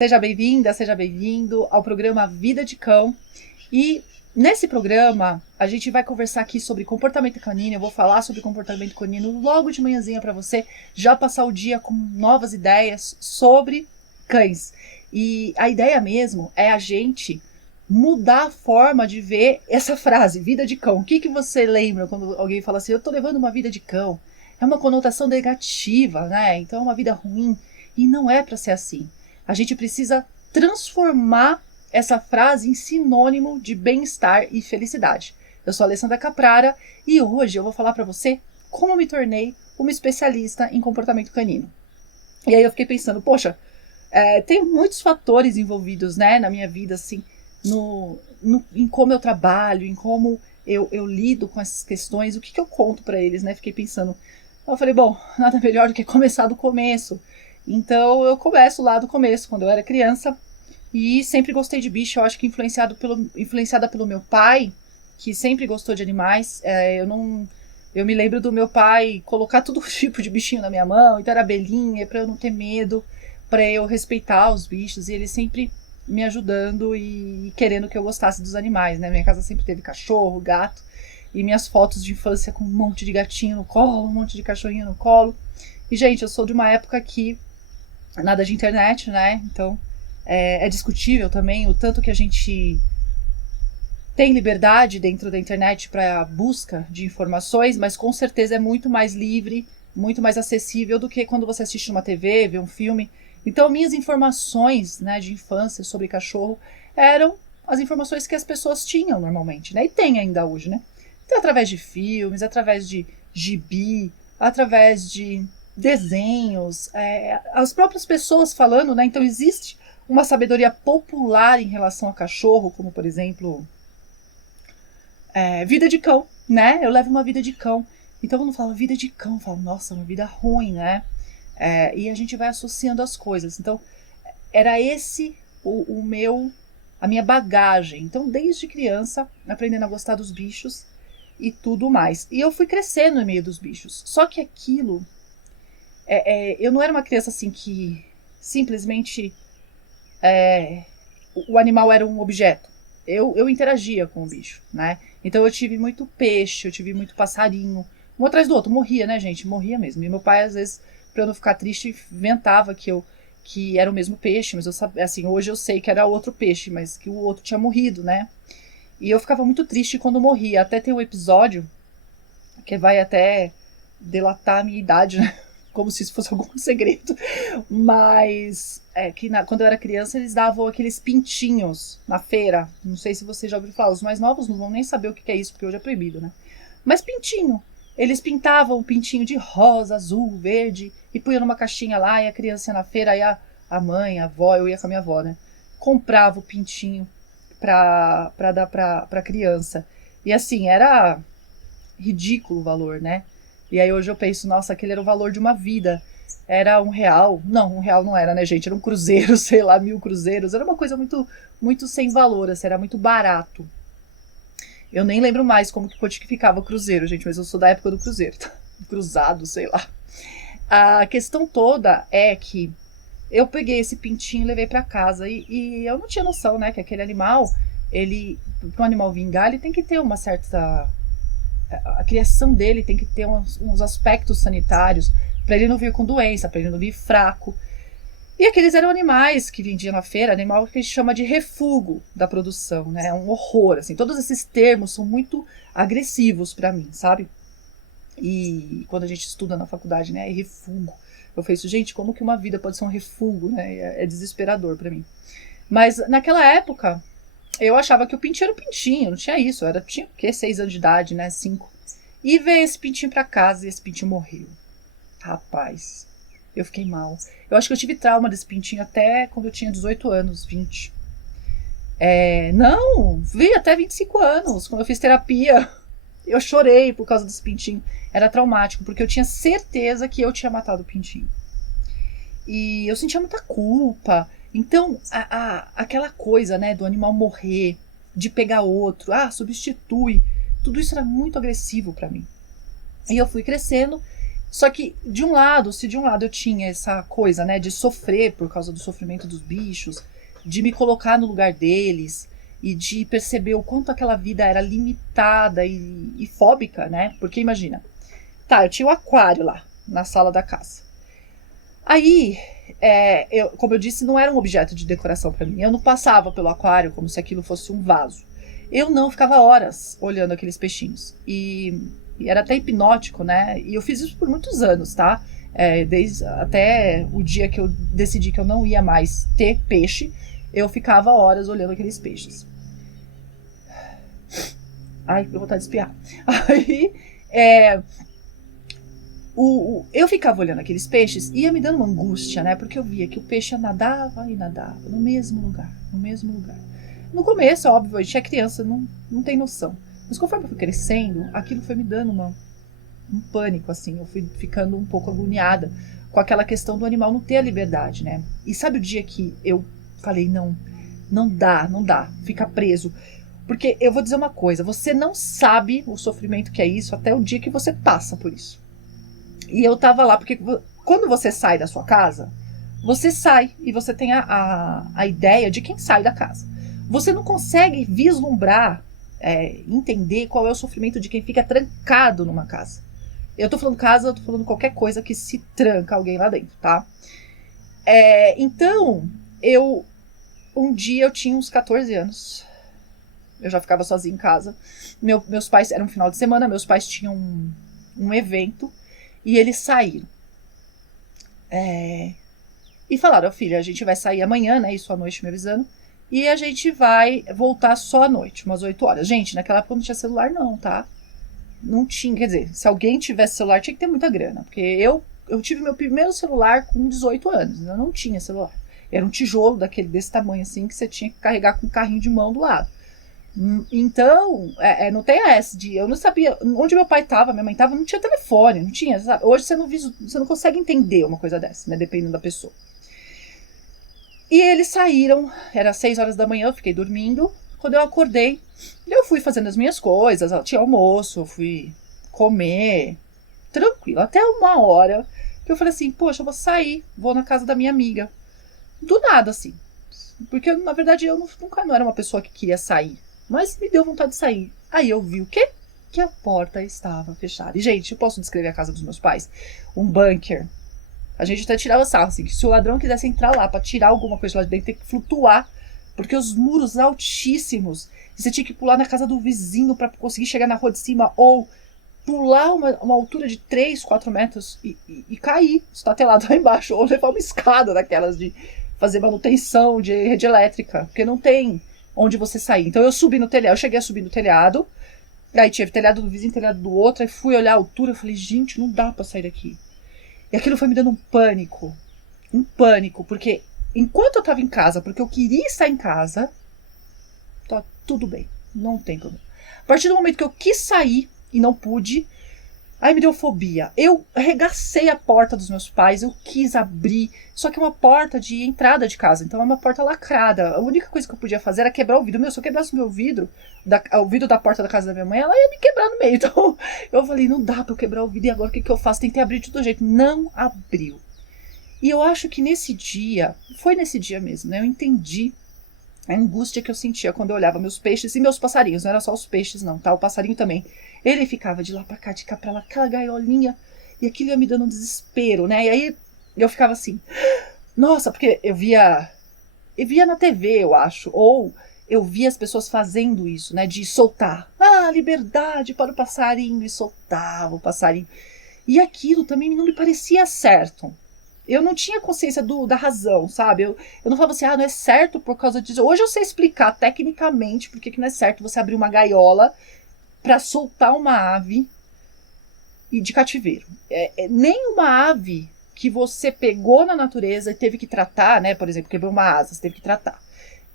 Seja bem-vinda, seja bem-vindo ao programa Vida de Cão. E nesse programa a gente vai conversar aqui sobre comportamento canino. Eu vou falar sobre comportamento canino logo de manhãzinha para você já passar o dia com novas ideias sobre cães. E a ideia mesmo é a gente mudar a forma de ver essa frase, vida de cão. O que você lembra quando alguém fala assim, eu tô levando uma vida de cão? É uma conotação negativa, né? Então é uma vida ruim. E não é para ser assim. A gente precisa transformar essa frase em sinônimo de bem-estar e felicidade. Eu sou a Alessandra Caprara e hoje eu vou falar para você como eu me tornei uma especialista em comportamento canino. E aí eu fiquei pensando, poxa, tem muitos fatores envolvidos, né, na minha vida, assim, em como eu trabalho, em como eu lido com essas questões, o que eu conto para eles, né? Fiquei pensando. Eu falei, bom, nada melhor do que começar do começo. Então eu começo lá do começo, quando eu era criança, e sempre gostei de bicho. Eu acho que influenciada pelo meu pai, que sempre gostou de animais. Eu me lembro do meu pai colocar todo tipo de bichinho na minha mão, então era abelhinha, para eu não ter medo, para eu respeitar os bichos, e ele sempre me ajudando e querendo que eu gostasse dos animais, né? Minha casa sempre teve cachorro, gato, e minhas fotos de infância com um monte de gatinho no colo, um monte de cachorrinho no colo. E, gente, eu sou de uma época que nada de internet, né? Então é discutível também o tanto que a gente tem liberdade dentro da internet para busca de informações, mas com certeza é muito mais livre, muito mais acessível do que quando você assiste uma TV, vê um filme. Então, minhas informações, né, de infância sobre cachorro eram as informações que as pessoas tinham normalmente, né? E tem ainda hoje, né? Então, através de filmes, através de gibi, através de desenhos, as próprias pessoas falando, né? Então, existe uma sabedoria popular em relação a cachorro, como, por exemplo, vida de cão, né? Eu levo uma vida de cão. Então, quando fala vida de cão, eu falo, nossa, uma vida ruim, né? E a gente vai associando as coisas. Então, era esse a minha bagagem. Então, desde criança, aprendendo a gostar dos bichos e tudo mais. E eu fui crescendo no meio dos bichos. Só que aquilo, eu não era uma criança assim que simplesmente o animal era um objeto. Eu interagia com o bicho, né? Então eu tive muito peixe, eu tive muito passarinho, um atrás do outro, morria, né, gente? Morria mesmo. E meu pai, às vezes, pra eu não ficar triste, inventava que era o mesmo peixe, mas eu sabia, assim, hoje eu sei que era outro peixe, mas que o outro tinha morrido, né? E eu ficava muito triste quando morria. Até tem um episódio que vai até delatar a minha idade, né? Como se isso fosse algum segredo. Mas quando eu era criança, eles davam aqueles pintinhos na feira. Não sei se você já ouviu falar. Os mais novos não vão nem saber o que é isso, porque hoje é proibido, né? Mas pintinho. Eles pintavam o pintinho de rosa, azul, verde, e punham numa caixinha lá, e a criança ia na feira, aí a mãe, a avó, eu ia com a minha avó, né? Comprava o pintinho pra dar pra criança. E assim, era ridículo o valor, né? E aí hoje eu penso, nossa, aquele era o valor de uma vida. Era R$ 1. Não, R$ 1 não era, né, gente? Era um cruzeiro, sei lá, 1.000 cruzeiros. Era uma coisa muito, muito sem valor, assim, era muito barato. Eu nem lembro mais como que codificava o cruzeiro, gente, mas eu sou da época do cruzeiro. Cruzado, sei lá. A questão toda é que eu peguei esse pintinho e levei pra casa. E eu não tinha noção, né, que aquele animal, para um animal vingar, ele tem que ter uma certa... A criação dele tem que ter uns aspectos sanitários para ele não vir com doença, para ele não vir fraco. E aqueles eram animais que vendiam na feira, animal que a gente chama de refúgio da produção, né? É um horror, assim. Todos esses termos são muito agressivos para mim, sabe? E quando a gente estuda na faculdade, né? É refúgio. Eu penso, gente, como que uma vida pode ser um refúgio, né? É desesperador para mim. Mas naquela época, eu achava que o pintinho era o pintinho, não tinha isso. Tinha o quê? 6 anos de idade, né? 5. E veio esse pintinho pra casa e esse pintinho morreu. Rapaz, eu fiquei mal. Eu acho que eu tive trauma desse pintinho até quando eu tinha 18 anos, 20. Não, vi até 25 anos, quando eu fiz terapia. Eu chorei por causa desse pintinho. Era traumático, porque eu tinha certeza que eu tinha matado o pintinho. E eu sentia muita culpa. Então, aquela coisa, né, do animal morrer, de pegar outro, substitui, tudo isso era muito agressivo para mim. E eu fui crescendo Só que, se de um lado eu tinha essa coisa, né, de sofrer por causa do sofrimento dos bichos, de me colocar no lugar deles e de perceber o quanto aquela vida era limitada e fóbica, né? Porque imagina, tá, eu tinha um aquário lá na sala da casa. Aí, como eu disse, não era um objeto de decoração para mim. Eu não passava pelo aquário como se aquilo fosse um vaso. Eu não ficava horas olhando aqueles peixinhos. E era até hipnótico, né? E eu fiz isso por muitos anos, tá? Desde até o dia que eu decidi que eu não ia mais ter peixe, eu ficava horas olhando aqueles peixes. Ai, eu vou vontade de espiar. Aí, eu ficava olhando aqueles peixes e ia me dando uma angústia, né? Porque eu via que o peixe nadava e nadava no mesmo lugar, no mesmo lugar. No começo, óbvio, a gente é criança, não tem noção. Mas conforme eu fui crescendo, aquilo foi me dando um pânico, assim. Eu fui ficando um pouco agoniada com aquela questão do animal não ter a liberdade, né? E sabe o dia que eu falei, não dá, fica preso. Porque eu vou dizer uma coisa, você não sabe o sofrimento que é isso até o dia que você passa por isso. E eu tava lá, porque quando você sai da sua casa, você sai e você tem a ideia de quem sai da casa. Você não consegue vislumbrar, entender qual é o sofrimento de quem fica trancado numa casa. Eu tô falando casa, eu tô falando qualquer coisa que se tranca alguém lá dentro, tá? Então, um dia eu tinha uns 14 anos. Eu já ficava sozinha em casa. Meus pais, era um final de semana, meus pais tinham um evento. E eles saíram. E falaram, filha, a gente vai sair amanhã, né? Isso à noite me avisando. E a gente vai voltar só à noite, umas 8 horas. Gente, naquela época não tinha celular não, tá? Não tinha, quer dizer, se alguém tivesse celular, tinha que ter muita grana. Porque eu tive meu primeiro celular com 18 anos. Eu não tinha celular. Era um tijolo desse tamanho assim, que você tinha que carregar com um carrinho de mão do lado. Então, não tem essa de... Eu não sabia onde meu pai estava, minha mãe estava, não tinha telefone, não tinha, sabe? Hoje você não consegue entender uma coisa dessa, né? Dependendo da pessoa. E eles saíram, era 6 horas da manhã, eu fiquei dormindo. Quando eu acordei, eu fui fazendo as minhas coisas, tinha almoço, eu fui comer, tranquilo, até uma hora que eu falei assim, poxa, eu vou sair, vou na casa da minha amiga. Do nada, assim. Porque, na verdade, eu nunca não era uma pessoa que queria sair. Mas me deu vontade de sair. Aí eu vi o quê? Que a porta estava fechada. E, gente, eu posso descrever a casa dos meus pais? Um bunker. A gente até tirava sarro, assim, que se o ladrão quisesse entrar lá pra tirar alguma coisa lá de dentro, tem que flutuar. Porque os muros altíssimos. Você tinha que pular na casa do vizinho pra conseguir chegar na rua de cima. Ou pular uma altura de 3, 4 metros e cair, estatelado lá embaixo. Ou levar uma escada daquelas de fazer manutenção de rede elétrica. Porque não tem onde você sair. Então eu subi no telhado, eu cheguei a subir no telhado, aí tinha telhado do vizinho, telhado do outro, aí fui olhar a altura, eu falei, gente, não dá pra sair daqui. E aquilo foi me dando um pânico, porque enquanto eu tava em casa, porque eu queria estar em casa, tá tudo bem, não tem problema. A partir do momento que eu quis sair e não pude, aí me deu fobia. Eu arregacei a porta dos meus pais, eu quis abrir, só que é uma porta de entrada de casa, então é uma porta lacrada. A única coisa que eu podia fazer era quebrar o vidro. Se eu quebrasse o meu vidro, o vidro da porta da casa da minha mãe, ela ia me quebrar no meio. Então eu falei, não dá pra eu quebrar o vidro, e agora o que eu faço? Tentei abrir de todo jeito. Não abriu. E eu acho que foi nesse dia mesmo, né? Eu entendi a angústia que eu sentia quando eu olhava meus peixes e meus passarinhos. Não era só os peixes não, tá? O passarinho também. Ele ficava de lá pra cá, de cá pra lá, aquela gaiolinha. E aquilo ia me dando um desespero, né? E aí eu ficava assim, nossa, porque eu via na TV, eu acho. Ou eu via as pessoas fazendo isso, né? De soltar. Liberdade para o passarinho. E soltava o passarinho. E aquilo também não me parecia certo. Eu não tinha consciência da razão, sabe? Eu não falava assim, não é certo por causa disso. Hoje eu sei explicar tecnicamente por que não é certo você abrir uma gaiola para soltar uma ave de cativeiro. Nem uma ave que você pegou na natureza e teve que tratar, né? Por exemplo, quebrou uma asa, você teve que tratar.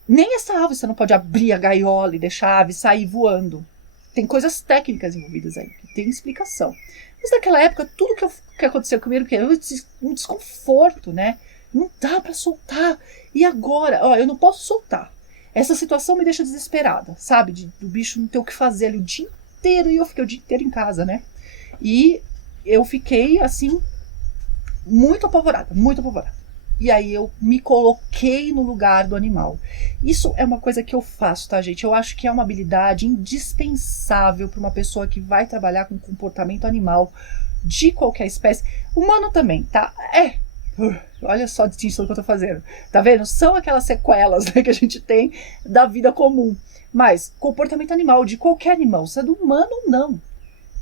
Nem essa ave você não pode abrir a gaiola e deixar a ave sair voando. Tem coisas técnicas envolvidas aí, que tem explicação. Mas naquela época, tudo que aconteceu comigo, que era um desconforto, né? Não dá pra soltar. E agora, eu não posso soltar. Essa situação me deixa desesperada, sabe? Do bicho não ter o que fazer ali o dia inteiro. E eu fiquei o dia inteiro em casa, né? E eu fiquei, assim, muito apavorada, muito apavorada. E aí eu me coloquei no lugar do animal. Isso é uma coisa que eu faço, tá, gente? Eu acho que é uma habilidade indispensável para uma pessoa que vai trabalhar com comportamento animal de qualquer espécie. Humano também, tá? Olha só a distinção que eu tô fazendo. Tá vendo? São aquelas sequelas, né, que a gente tem da vida comum. Mas comportamento animal, de qualquer animal, se é do humano ou não,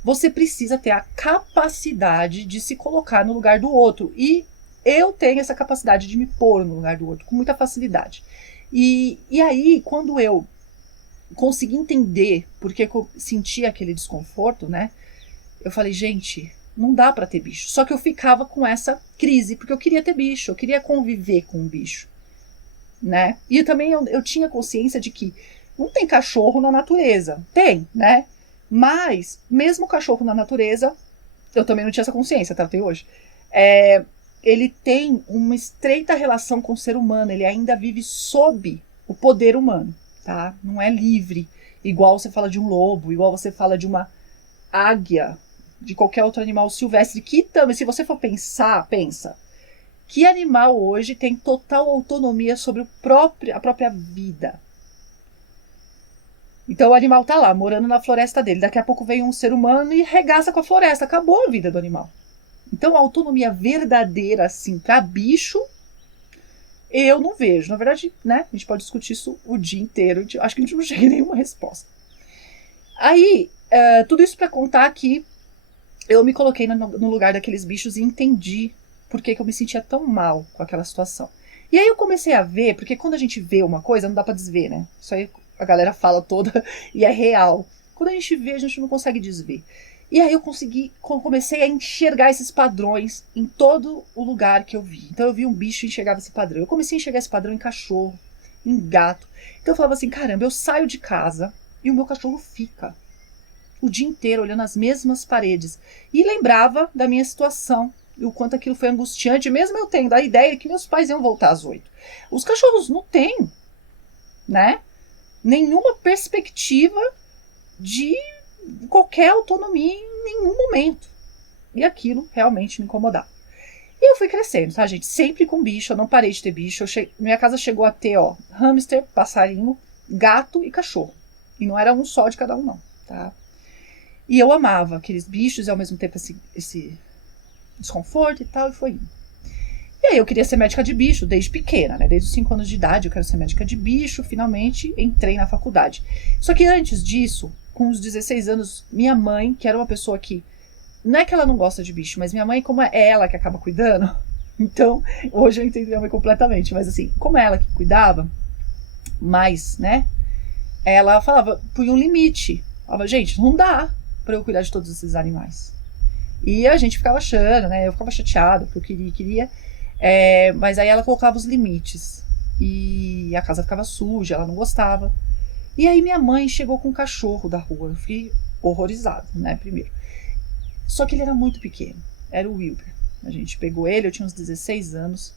você precisa ter a capacidade de se colocar no lugar do outro. E eu tenho essa capacidade de me pôr no lugar do outro com muita facilidade. E aí, quando eu consegui entender por que eu sentia aquele desconforto, né? Eu falei, gente, não dá para ter bicho. Só que eu ficava com essa crise, porque eu queria ter bicho, eu queria conviver com um bicho, né? E também eu tinha consciência de que não tem cachorro na natureza. Tem, né? Mas, mesmo o cachorro na natureza, eu também não tinha essa consciência, tá? Até hoje. Ele tem uma estreita relação com o ser humano, ele ainda vive sob o poder humano, tá? Não é livre, igual você fala de um lobo, igual você fala de uma águia, de qualquer outro animal silvestre, que também, se você for pensar, pensa, que animal hoje tem total autonomia sobre a própria vida? Então o animal tá lá, morando na floresta dele, daqui a pouco vem um ser humano e regaça com a floresta, acabou a vida do animal. Então, a autonomia verdadeira, assim, para bicho, eu não vejo. Na verdade, né, a gente pode discutir isso o dia inteiro. Acho que a gente não chega em nenhuma resposta. Aí, tudo isso para contar que eu me coloquei no lugar daqueles bichos e entendi por que eu me sentia tão mal com aquela situação. E aí eu comecei a ver, porque quando a gente vê uma coisa, não dá para desver, né? Isso aí a galera fala toda e é real. Quando a gente vê, a gente não consegue desver. E aí eu comecei a enxergar esses padrões em todo o lugar que eu vi. Então eu vi um bicho e enxergava esse padrão. Eu comecei a enxergar esse padrão em cachorro, em gato. Então eu falava assim, caramba, eu saio de casa e o meu cachorro fica o dia inteiro olhando as mesmas paredes. E lembrava da minha situação e o quanto aquilo foi angustiante, mesmo eu tendo a ideia que meus pais iam voltar às 8. Os cachorros não têm, né, nenhuma perspectiva de qualquer autonomia em nenhum momento. E aquilo realmente me incomodava. E eu fui crescendo, tá, gente? Sempre com bicho, eu não parei de ter bicho. Minha casa chegou a ter, ó, hamster, passarinho, gato e cachorro. E não era um só de cada um, não, tá? E eu amava aqueles bichos e ao mesmo tempo esse desconforto e tal, e foi indo. E aí eu queria ser médica de bicho desde pequena, né? Desde os 5 anos de idade eu quero ser médica de bicho, finalmente entrei na faculdade. Só que antes disso, com os 16 anos, minha mãe, que era uma pessoa que, não é que ela não gosta de bicho, mas minha mãe, como é ela que acaba cuidando, então, hoje eu entendo minha mãe completamente, mas assim, como é ela que cuidava, mais, né? Ela falava, punha um limite. Falava, gente, não dá pra eu cuidar de todos esses animais. E a gente ficava achando, né? Eu ficava chateada, porque eu queria. Mas aí ela colocava os limites. E a casa ficava suja, ela não gostava. E aí minha mãe chegou com um cachorro da rua. Eu fiquei horrorizada, né? Primeiro. Só que ele era muito pequeno. Era o Wilber. A gente pegou ele, eu tinha uns 16 anos.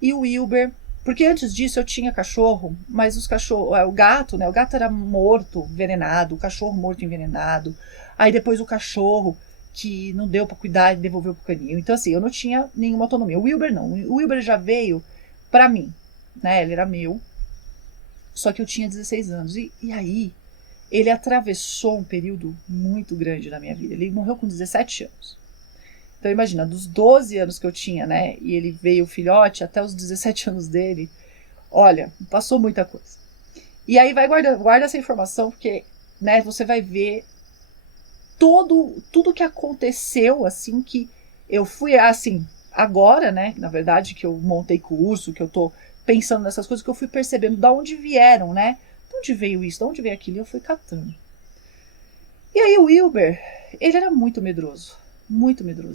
E o Wilber. Porque antes disso eu tinha cachorro, mas o gato, né? O gato era morto, envenenado, o cachorro morto, envenenado. Aí depois o cachorro que não deu pra cuidar e devolveu pro canil. Então assim, eu não tinha nenhuma autonomia. O Wilber não. O Wilber já veio pra mim, né? Ele era meu. Só que eu tinha 16 anos. E aí, ele atravessou um período muito grande na minha vida. Ele morreu com 17 anos. Então imagina, dos 12 anos que eu tinha, né? E ele veio filhote até os 17 anos dele. Olha, passou muita coisa. E aí guarda essa informação, porque, né, você vai ver tudo que aconteceu, assim, que eu fui, assim, agora, né, na verdade, que eu montei curso, que eu tô pensando nessas coisas, que eu fui percebendo de onde vieram, né, de onde veio isso, de onde veio aquilo, e eu fui catando. E aí o Wilber, ele era muito medroso,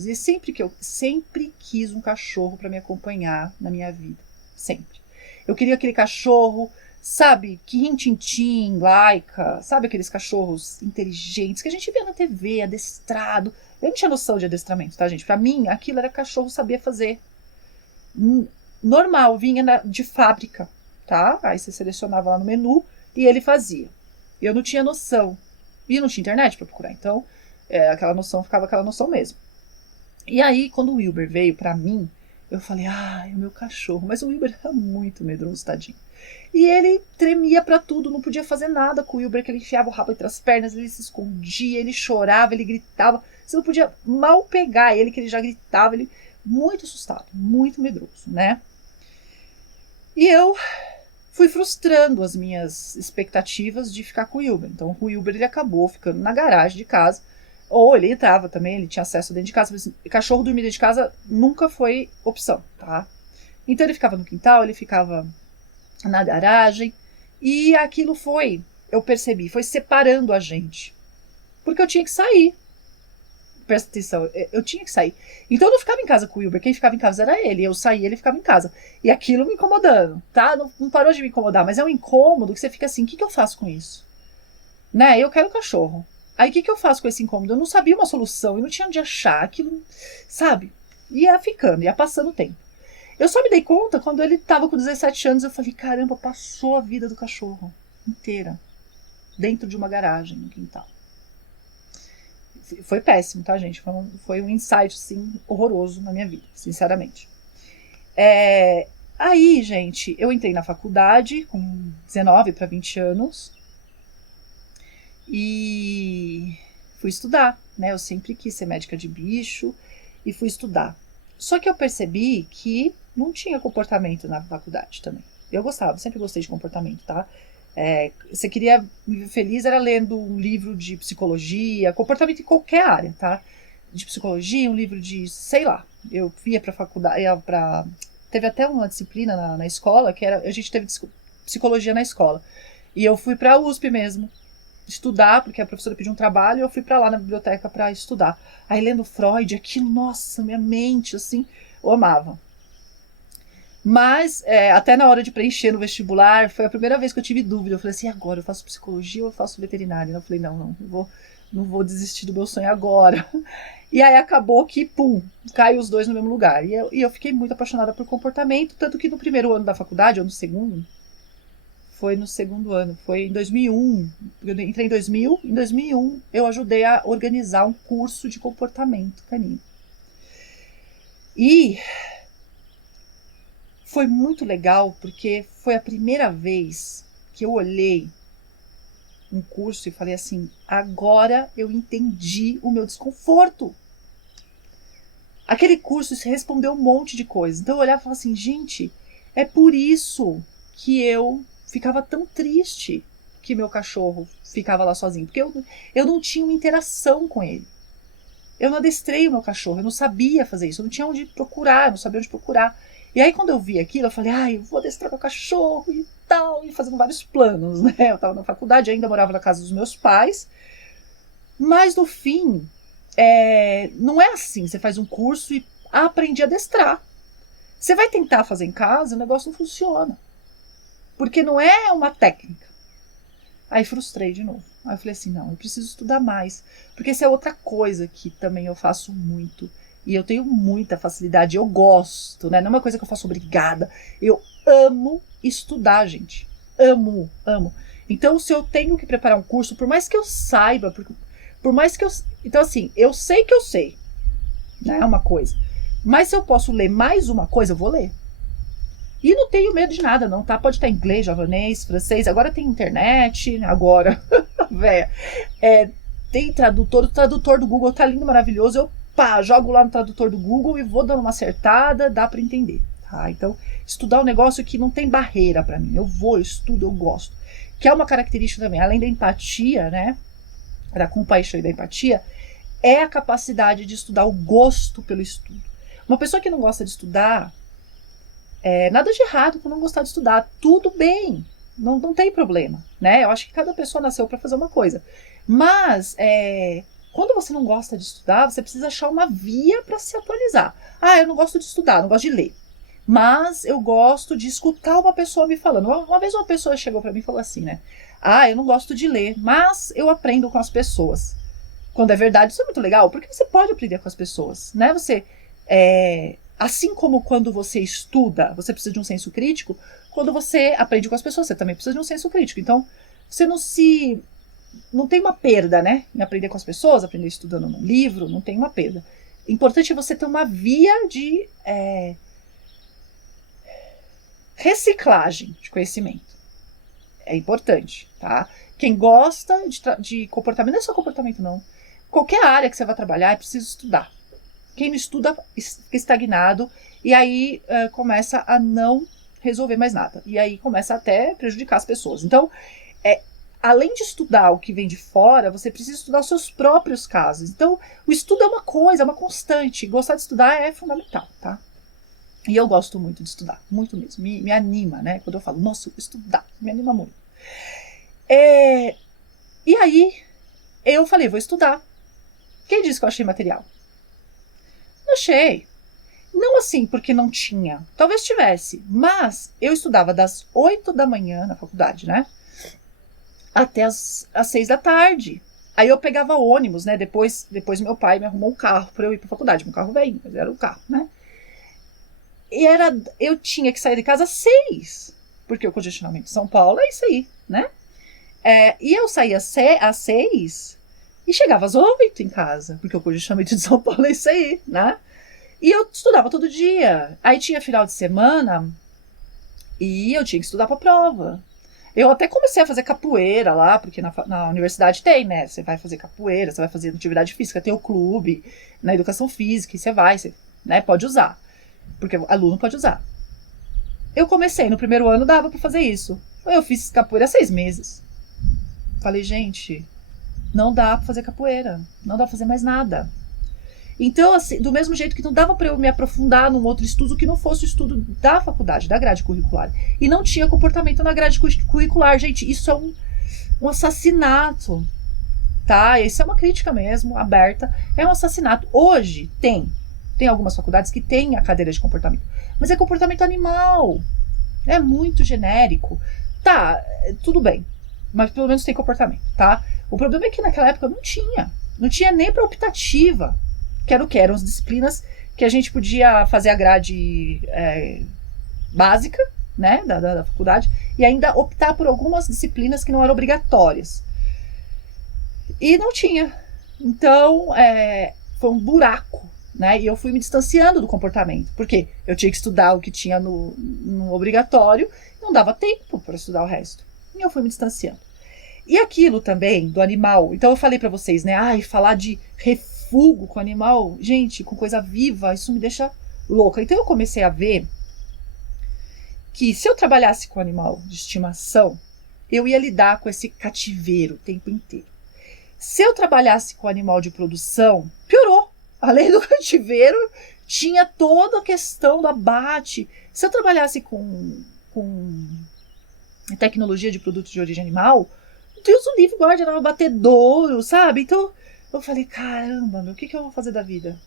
e sempre quis um cachorro para me acompanhar na minha vida, sempre. Eu queria aquele cachorro, sabe, que rintintim, laica, sabe aqueles cachorros inteligentes que a gente vê na TV, adestrado. Eu não tinha noção de adestramento, tá, gente? Pra mim, aquilo era cachorro sabia fazer. Normal, vinha de fábrica, tá? Aí você selecionava lá no menu e ele fazia. Eu não tinha noção. E não tinha internet pra procurar, então aquela noção ficava aquela noção mesmo. E aí, quando o Wilber veio pra mim, eu falei, ai, o meu cachorro. Mas o Wilber era muito medroso, tadinho. E ele tremia pra tudo, não podia fazer nada com o Wilber, que ele enfiava o rabo entre as pernas, ele se escondia, ele chorava, ele gritava. Você não podia mal pegar ele, que ele já gritava, ele muito assustado, muito medroso, né? E eu fui frustrando as minhas expectativas de ficar com o Wilber. Então o Wilber ele acabou ficando na garagem de casa, ou ele entrava também, ele tinha acesso dentro de casa. Mas cachorro dormir dentro de casa nunca foi opção, tá? Então ele ficava no quintal, ele ficava na garagem, e aquilo eu percebi, foi separando a gente. Porque eu tinha que sair. Presta atenção, eu tinha que sair. Então eu não ficava em casa com o Wilber, quem ficava em casa era ele. Eu saía, ele ficava em casa. E aquilo me incomodando, tá? Não parou de me incomodar, mas é um incômodo que você fica assim, o que eu faço com isso? Né? Eu quero cachorro. Aí o que eu faço com esse incômodo? Eu não sabia uma solução, eu não tinha onde achar aquilo, sabe? Ia ficando, ia passando o tempo. Eu só me dei conta quando ele tava com 17 anos, eu falei, caramba, passou a vida do cachorro inteira. Dentro de uma garagem, no quintal. Foi péssimo, tá, gente? Foi um insight, assim, horroroso na minha vida, sinceramente. Aí, gente, eu entrei na faculdade com 19 para 20 anos e fui estudar, né? Eu sempre quis ser médica de bicho e fui estudar. Só que eu percebi que não tinha comportamento na faculdade também. Eu gostava, sempre gostei de comportamento, tá? Você queria me ver feliz, era lendo um livro de psicologia, comportamento em qualquer área, tá? De psicologia, um livro de, sei lá. Eu ia pra faculdade, teve até uma disciplina na escola, a gente teve psicologia na escola. E eu fui pra USP mesmo, estudar, porque a professora pediu um trabalho, e eu fui pra lá na biblioteca pra estudar. Aí lendo Freud, aquilo, nossa, minha mente, assim, eu amava. Mas, até na hora de preencher no vestibular, foi a primeira vez que eu tive dúvida. Eu falei assim, agora eu faço psicologia ou eu faço veterinária? Eu falei, não vou desistir do meu sonho agora. E aí acabou que, pum, caiu os dois no mesmo lugar. E eu fiquei muito apaixonada por comportamento, tanto que no primeiro ano da faculdade, ou no segundo, foi no segundo ano, foi em 2001. Eu entrei em 2000, em 2001 eu ajudei a organizar um curso de comportamento canino. E foi muito legal, porque foi a primeira vez que eu olhei um curso e falei assim, agora eu entendi o meu desconforto. Aquele curso respondeu um monte de coisa. Então eu olhava e falava assim, gente, é por isso que eu ficava tão triste que meu cachorro ficava lá sozinho. Porque eu não tinha uma interação com ele. Eu não adestrei o meu cachorro, eu não sabia fazer isso, eu não tinha onde procurar, eu não sabia onde procurar. E aí quando eu vi aquilo, eu falei, eu vou adestrar meu cachorro e tal, e fazendo vários planos, né? Eu tava na faculdade, ainda morava na casa dos meus pais, mas no fim, não é assim, você faz um curso e aprendi a adestrar. Você vai tentar fazer em casa, o negócio não funciona, porque não é uma técnica. Aí frustrei de novo. Aí eu falei assim, não, eu preciso estudar mais, porque essa é outra coisa que também eu faço muito. E eu tenho muita facilidade, eu gosto, né? Não é uma coisa que eu faço obrigada. Eu amo estudar, gente. Amo, amo. Então, se eu tenho que preparar um curso, por mais que eu saiba, por mais que eu... Então, assim, eu sei que eu sei, né? É uma coisa. Mas se eu posso ler mais uma coisa, eu vou ler. E não tenho medo de nada, não, tá? Pode estar em inglês, japonês, francês. Agora tem internet, agora, véia. Tem tradutor, o tradutor do Google tá lindo, maravilhoso. Eu jogo lá no tradutor do Google e vou dando uma acertada, dá para entender, tá? Então, estudar um negócio que não tem barreira para mim. Eu estudo, eu gosto. Que é uma característica também, além da empatia, né? Da compaixão e da empatia, é a capacidade de estudar, o gosto pelo estudo. Uma pessoa que não gosta de estudar, nada de errado com não gostar de estudar, tudo bem, não tem problema, né? Eu acho que cada pessoa nasceu para fazer uma coisa. Mas, quando você não gosta de estudar, você precisa achar uma via para se atualizar. Eu não gosto de estudar, não gosto de ler. Mas eu gosto de escutar uma pessoa me falando. Uma vez uma pessoa chegou para mim e falou assim, né? Eu não gosto de ler, mas eu aprendo com as pessoas. Quando é verdade, isso é muito legal, porque você pode aprender com as pessoas, né? Assim como quando você estuda, você precisa de um senso crítico, quando você aprende com as pessoas, você também precisa de um senso crítico. Então, você não tem uma perda, né? Em aprender com as pessoas, aprender estudando num livro, não tem uma perda. importante você ter uma via de reciclagem de conhecimento. É importante, tá? Quem gosta de comportamento, não é só comportamento, não. Qualquer área que você vai trabalhar, é preciso estudar. Quem não estuda fica estagnado e aí começa a não resolver mais nada. E aí começa até a prejudicar as pessoas. Então, além de estudar o que vem de fora, você precisa estudar os seus próprios casos. Então, o estudo é uma coisa, é uma constante. Gostar de estudar é fundamental, tá? E eu gosto muito de estudar, muito mesmo. Me anima, né? Quando eu falo, nossa, eu vou estudar, me anima muito. E aí, eu falei, vou estudar. Quem disse que eu achei material? Não achei. Não assim, porque não tinha. Talvez tivesse. Mas eu estudava das 8 da manhã na faculdade, né? Até as 6 da tarde. Aí eu pegava ônibus, né? Depois meu pai me arrumou um carro para eu ir pra faculdade. Um carro velho, mas era o carro, né? E eu tinha que sair de casa às 6. Porque o congestionamento de São Paulo é isso aí, né? E eu saía às 6 e chegava às 8 em casa. Porque o congestionamento de São Paulo é isso aí, né? E eu estudava todo dia. Aí tinha final de semana e eu tinha que estudar pra prova. Eu até comecei a fazer capoeira lá, porque na universidade tem, né? Você vai fazer capoeira, você vai fazer atividade física, tem o clube, na educação física, e você né, pode usar. Porque o aluno pode usar. Eu comecei, no primeiro ano dava pra fazer isso. Eu fiz capoeira há 6 meses. Falei, gente, não dá pra fazer capoeira, não dá pra fazer mais nada. Então, assim, do mesmo jeito que não dava para eu me aprofundar num outro estudo que não fosse o estudo da faculdade, da grade curricular. E não tinha comportamento na grade curricular. Gente, isso é um assassinato, tá? Isso é uma crítica mesmo, aberta. É um assassinato. Hoje tem algumas faculdades que têm a cadeira de comportamento, mas é comportamento animal. É muito genérico. Tá, tudo bem, mas pelo menos tem comportamento, tá? O problema é que naquela época não tinha. Não tinha nem para optativa. Que eram as disciplinas que a gente podia fazer a grade básica, né, da faculdade, e ainda optar por algumas disciplinas que não eram obrigatórias. E não tinha. Então, foi um buraco, né, e eu fui me distanciando do comportamento, porque eu tinha que estudar o que tinha no obrigatório, não dava tempo para estudar o resto. E eu fui me distanciando. E aquilo também, do animal, então eu falei para vocês, né, falar de refúgio com animal, gente, com coisa viva, isso me deixa louca. Então eu comecei a ver que se eu trabalhasse com animal de estimação, eu ia lidar com esse cativeiro o tempo inteiro. Se eu trabalhasse com animal de produção, piorou. Além do cativeiro, tinha toda a questão do abate. Se eu trabalhasse com tecnologia de produtos de origem animal, Deus o livre guarde, era um abatedouro, sabe? Então eu falei, caramba, o que eu vou fazer da vida?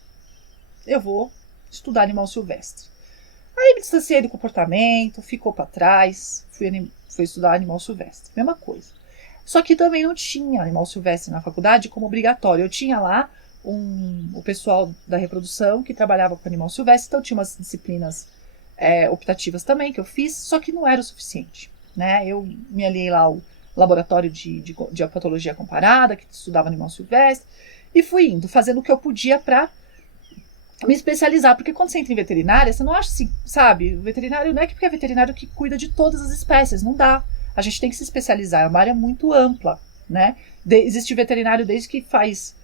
Eu vou estudar animal silvestre. Aí me distanciei do comportamento, ficou para trás, fui estudar animal silvestre. Mesma coisa. Só que também não tinha animal silvestre na faculdade como obrigatório. Eu tinha lá o pessoal da reprodução que trabalhava com animal silvestre, então tinha umas disciplinas optativas também que eu fiz, só que não era o suficiente, né? Eu me aliei lá ao laboratório de patologia comparada, que estudava animal silvestre, e fui indo, fazendo o que eu podia para me especializar, porque quando você entra em veterinária, você não acha assim, sabe, o veterinário não é porque é veterinário que cuida de todas as espécies, não dá, a gente tem que se especializar, é uma área muito ampla, né, existe veterinário desde que faz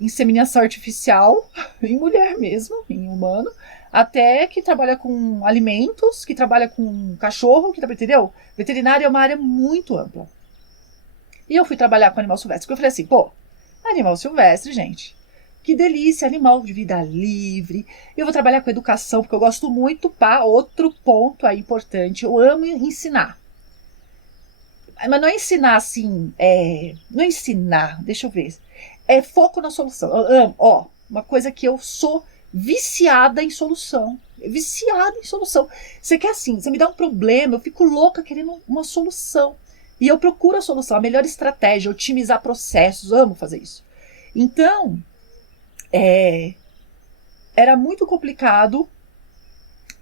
inseminação artificial, em mulher mesmo, em humano, até que trabalha com alimentos, que trabalha com cachorro, entendeu? Veterinária é uma área muito ampla. E eu fui trabalhar com animal silvestre, porque eu falei assim, animal silvestre, gente, que delícia, animal de vida livre. Eu vou trabalhar com educação, porque eu gosto muito, outro ponto aí importante, eu amo ensinar. Mas não é ensinar assim, não é ensinar, deixa eu ver, é foco na solução. Eu amo, uma coisa que eu sou viciada em solução. Viciada em solução. Você quer assim, você me dá um problema, eu fico louca querendo uma solução. E eu procuro a solução, a melhor estratégia, otimizar processos, amo fazer isso. Então, era muito complicado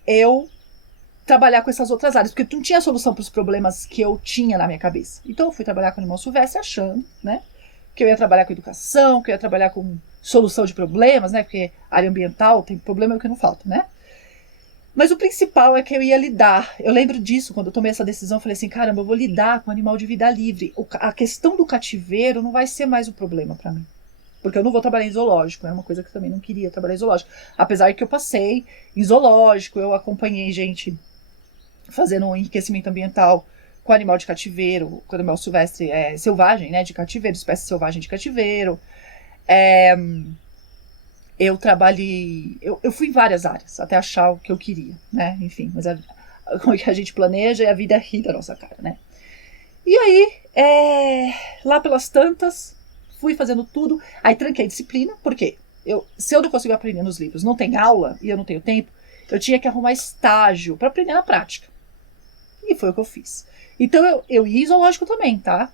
eu trabalhar com essas outras áreas, porque não tinha solução para os problemas que eu tinha na minha cabeça. Então, eu fui trabalhar com animal silvestre achando, né, que eu ia trabalhar com educação, que eu ia trabalhar com solução de problemas, né? Porque área ambiental tem problema que não falta, né? Mas o principal é que eu ia lidar. Eu lembro disso, quando eu tomei essa decisão, eu falei assim, caramba, eu vou lidar com animal de vida livre. A questão do cativeiro não vai ser mais o problema para mim. Porque eu não vou trabalhar em zoológico, é uma coisa que eu também não queria trabalhar em zoológico. Apesar que eu passei em zoológico, eu acompanhei gente fazendo um enriquecimento ambiental com animal de cativeiro, com animal silvestre selvagem, né, de cativeiro, espécie selvagem de cativeiro. Eu trabalhei, eu fui em várias áreas, até achar o que eu queria, né, enfim, mas como é que a gente planeja e a vida ri da nossa cara, né. E aí, lá pelas tantas, fui fazendo tudo, aí tranquei a disciplina, por quê? Se eu não consigo aprender nos livros, não tem aula, e eu não tenho tempo, eu tinha que arrumar estágio para aprender na prática. E foi o que eu fiz. Então, eu ia em zoológico também, tá?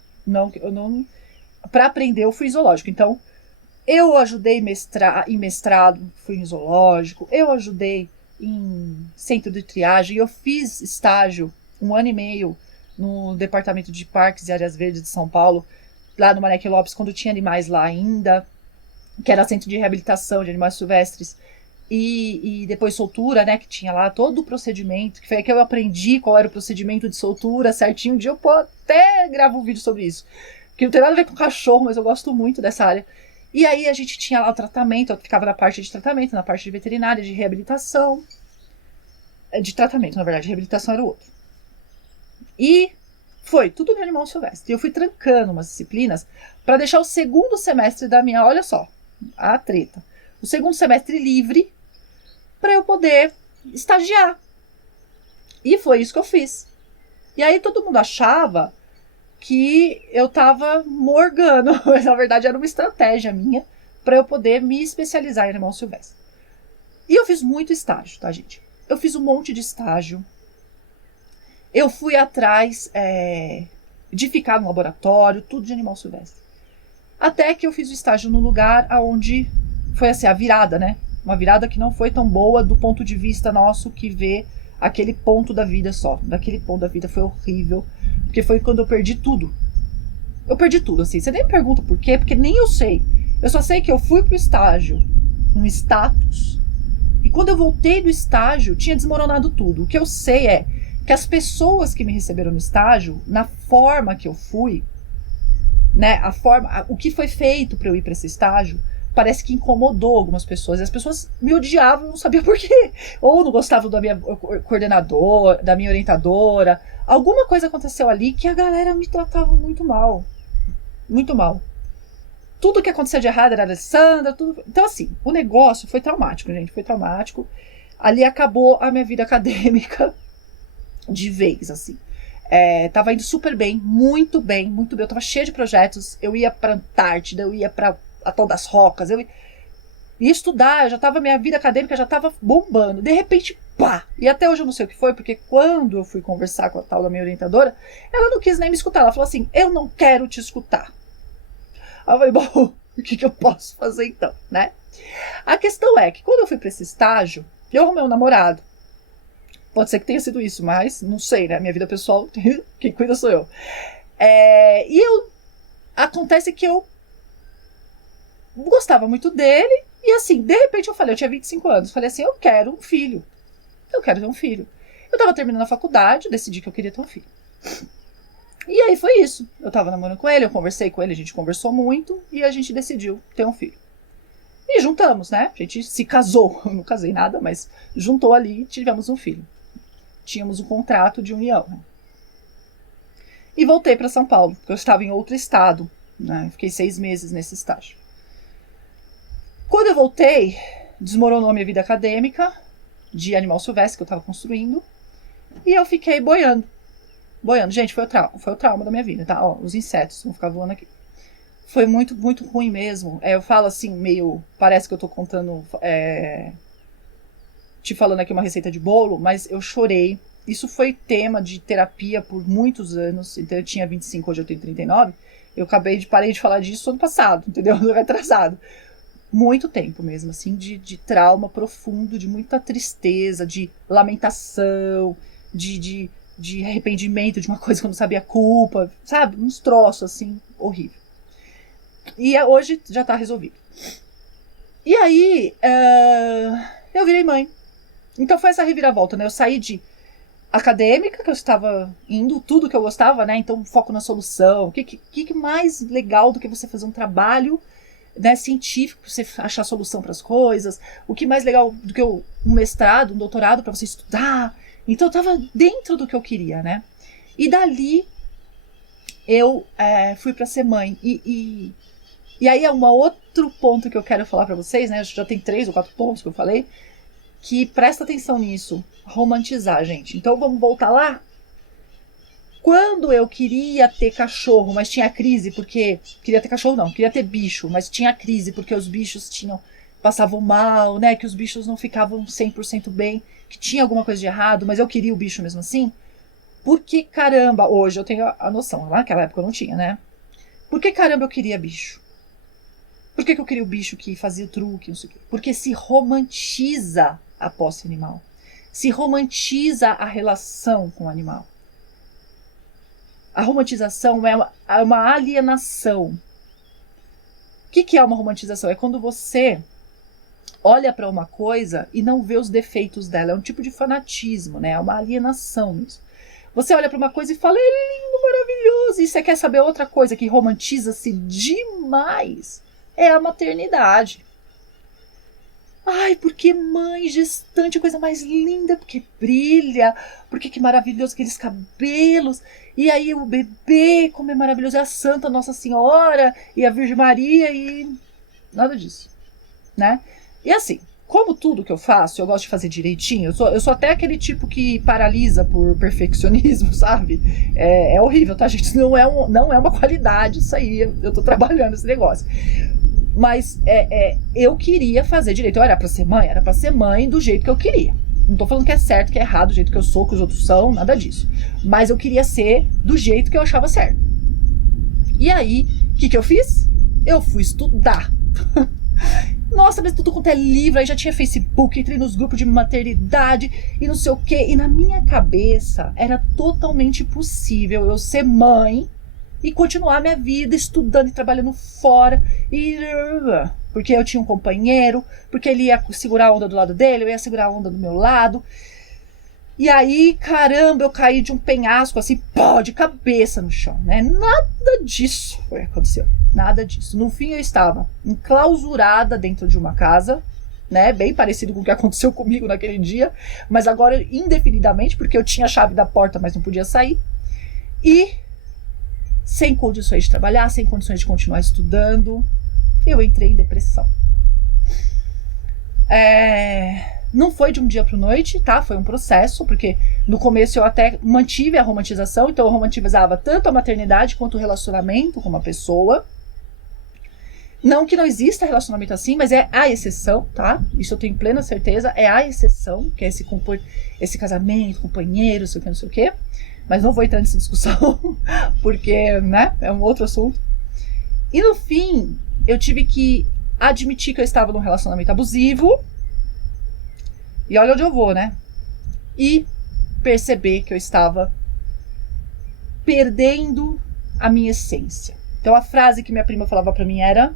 Para aprender, eu fui em zoológico. Então, eu ajudei em mestrado, fui em zoológico, eu ajudei em centro de triagem, eu fiz estágio 1 ano e meio no departamento de parques e áreas verdes de São Paulo, lá no Marek Lopes, quando tinha animais lá ainda, que era centro de reabilitação de animais silvestres, e depois soltura, né, que tinha lá todo o procedimento, que foi aí que eu aprendi qual era o procedimento de soltura certinho. Um dia eu até gravo um vídeo sobre isso, que não tem nada a ver com cachorro, mas eu gosto muito dessa área. E aí a gente tinha lá o tratamento, eu ficava na parte de tratamento, na parte de veterinária, de reabilitação, de tratamento, na verdade, reabilitação era o outro. E foi tudo de animal silvestre. E eu fui trancando umas disciplinas para deixar o segundo semestre da minha, olha só, a treta, o segundo semestre livre para eu poder estagiar. E foi isso que eu fiz. E aí todo mundo achava que eu tava morgando, mas na verdade era uma estratégia minha para eu poder me especializar em animal silvestre. E eu fiz muito estágio, tá, gente? Eu fiz um monte de estágio. Eu fui atrás de ficar no laboratório, tudo de animal silvestre. Até que eu fiz o estágio no lugar onde foi assim, a virada, né? Uma virada que não foi tão boa do ponto de vista nosso que vê aquele ponto da vida só. Daquele ponto da vida foi horrível, porque foi quando eu perdi tudo. Eu perdi tudo, assim. Você nem me pergunta por quê, porque nem eu sei. Eu só sei que eu fui pro estágio, um status, e quando eu voltei do estágio, tinha desmoronado tudo. O que eu sei é que as pessoas que me receberam no estágio, na forma que eu fui, né, o que foi feito para eu ir para esse estágio, parece que incomodou algumas pessoas. E as pessoas me odiavam, eu não sabia por quê. Ou não gostavam da minha coordenadora, da minha orientadora. Alguma coisa aconteceu ali que a galera me tratava muito mal. Muito mal. Tudo que acontecia de errado era a Alessandra, tudo. Então, assim, o negócio foi traumático, gente. Foi traumático. Ali acabou a minha vida acadêmica de vez, assim. Tava indo super bem, muito bem, muito bem. Eu tava cheia de projetos. Eu ia pra Antártida, eu ia pra Atol das Rocas, eu ia estudar, minha vida acadêmica já tava bombando. De repente, pá! E até hoje eu não sei o que foi, porque quando eu fui conversar com a tal da minha orientadora, ela não quis nem me escutar. Ela falou assim, eu não quero te escutar. Aí eu falei, bom, o que eu posso fazer então, né? A questão é que quando eu fui pra esse estágio, eu arrumei um namorado. Pode ser que tenha sido isso, mas não sei, né? Minha vida pessoal, quem cuida sou eu. Acontece que eu gostava muito dele, e assim, de repente eu tinha 25 anos, falei assim, eu quero um filho. Eu quero ter um filho. Eu tava terminando a faculdade, decidi que eu queria ter um filho. E aí foi isso. Eu tava namorando com ele, eu conversei com ele, a gente conversou muito, e a gente decidiu ter um filho. E juntamos, né? A gente se casou. Eu não casei nada, mas juntou ali e tivemos um filho. Tínhamos um contrato de união. E voltei para São Paulo, porque eu estava em outro estado, né? Fiquei 6 meses nesse estágio. Quando eu voltei, desmoronou a minha vida acadêmica de animal silvestre que eu estava construindo, e eu fiquei boiando. Gente, foi o trauma da minha vida, tá? Ó, os insetos vão ficar voando aqui. Foi muito, muito ruim mesmo. Eu falo assim, meio... Parece que eu tô contando... te falando aqui uma receita de bolo, mas eu chorei. Isso foi tema de terapia por muitos anos. Então eu tinha 25, hoje eu tenho 39. Eu parei de falar disso ano passado, entendeu? Ano retrasado. Muito tempo mesmo, assim, de trauma profundo, de muita tristeza, de lamentação, de arrependimento de uma coisa que eu não sabia a culpa, sabe? Uns troços, assim, horrível. E hoje já tá resolvido. E aí, eu virei mãe. Então foi essa reviravolta, né? Eu saí de acadêmica, que eu estava indo, tudo que eu gostava, né? Então foco na solução. O que mais legal do que você fazer um trabalho, né, científico, para você achar solução para as coisas? O que mais legal do que um mestrado, um doutorado para você estudar? Então eu estava dentro do que eu queria, né? E dali eu fui para ser mãe. E aí é um outro ponto que eu quero falar para vocês, né? Já tem 3 ou 4 pontos que eu falei, que presta atenção nisso. Romantizar, gente. Então vamos voltar lá? Quando eu queria ter cachorro, mas tinha crise porque... Queria ter cachorro não, queria ter bicho, mas tinha crise porque os bichos passavam mal, né? Que os bichos não ficavam 100% bem, que tinha alguma coisa de errado, mas eu queria o bicho mesmo assim. Por que caramba... Hoje eu tenho a noção, naquela época eu não tinha, né? Por que caramba eu queria bicho? Por que eu queria o bicho que fazia o truque, não sei o quê? Porque se romantiza a posse animal. Se romantiza a relação com o animal. A romantização é uma alienação. O que é uma romantização? É quando você olha para uma coisa e não vê os defeitos dela. É um tipo de fanatismo, né? É uma alienação nisso. Você olha para uma coisa e fala, é lindo, maravilhoso. E você quer saber outra coisa que romantiza-se demais? É a maternidade. Ai, porque mãe, gestante, a coisa mais linda, porque brilha, porque que maravilhoso aqueles cabelos, e aí o bebê, como é maravilhoso, é a Santa Nossa Senhora, e a Virgem Maria, e nada disso, né? E assim, como tudo que eu faço, eu gosto de fazer direitinho, eu sou até aquele tipo que paralisa por perfeccionismo, sabe? É horrível, tá, gente? Não é uma qualidade isso aí, eu tô trabalhando esse negócio. Mas eu queria fazer direito. Eu era pra ser mãe do jeito que eu queria. Não tô falando que é certo, que é errado, do jeito que eu sou, que os outros são, nada disso. Mas eu queria ser do jeito que eu achava certo. E aí, o que eu fiz? Eu fui estudar. Nossa, mas tudo quanto é livro, aí já tinha Facebook, entrei nos grupos de maternidade e não sei o quê. E na minha cabeça era totalmente possível eu ser mãe e continuar minha vida estudando e trabalhando fora. Porque eu tinha um companheiro, porque ele ia segurar a onda do lado dele, eu ia segurar a onda do meu lado. E aí, caramba, eu caí de um penhasco assim, pó, de cabeça no chão, né? Nada disso aconteceu, nada disso. No fim eu estava enclausurada dentro de uma casa, né? Bem parecido com o que aconteceu comigo naquele dia, mas agora indefinidamente, porque eu tinha a chave da porta, mas não podia sair. E sem condições de trabalhar, sem condições de continuar estudando, eu entrei em depressão. Não foi de um dia para noite, tá? Foi um processo, porque no começo eu até mantive a romantização, então eu romantizava tanto a maternidade quanto o relacionamento com uma pessoa. Não que não exista relacionamento assim, mas é a exceção, tá? Isso eu tenho plena certeza, é a exceção, que é esse casamento, companheiro, não sei o quê. Mas não vou entrar nessa discussão, porque, né, é um outro assunto. E no fim, eu tive que admitir que eu estava num relacionamento abusivo. E olha onde eu vou, né? E perceber que eu estava perdendo a minha essência. Então a frase que minha prima falava pra mim era: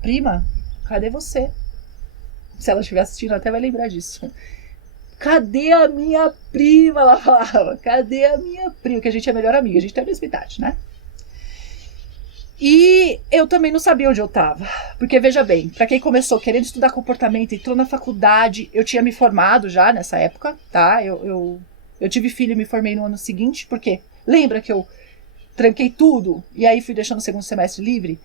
prima, cadê você? Se ela estiver assistindo, até vai lembrar disso. Cadê a minha prima? Ela falava, cadê a minha prima? Que a gente é melhor amiga, a gente tem a mesma idade, né? E eu também não sabia onde eu tava. Porque, veja bem, pra quem começou querendo estudar comportamento, entrou na faculdade, eu tinha me formado já nessa época, tá? Eu tive filho e me formei no ano seguinte, porque lembra que eu tranquei tudo e aí fui deixando o segundo semestre livre?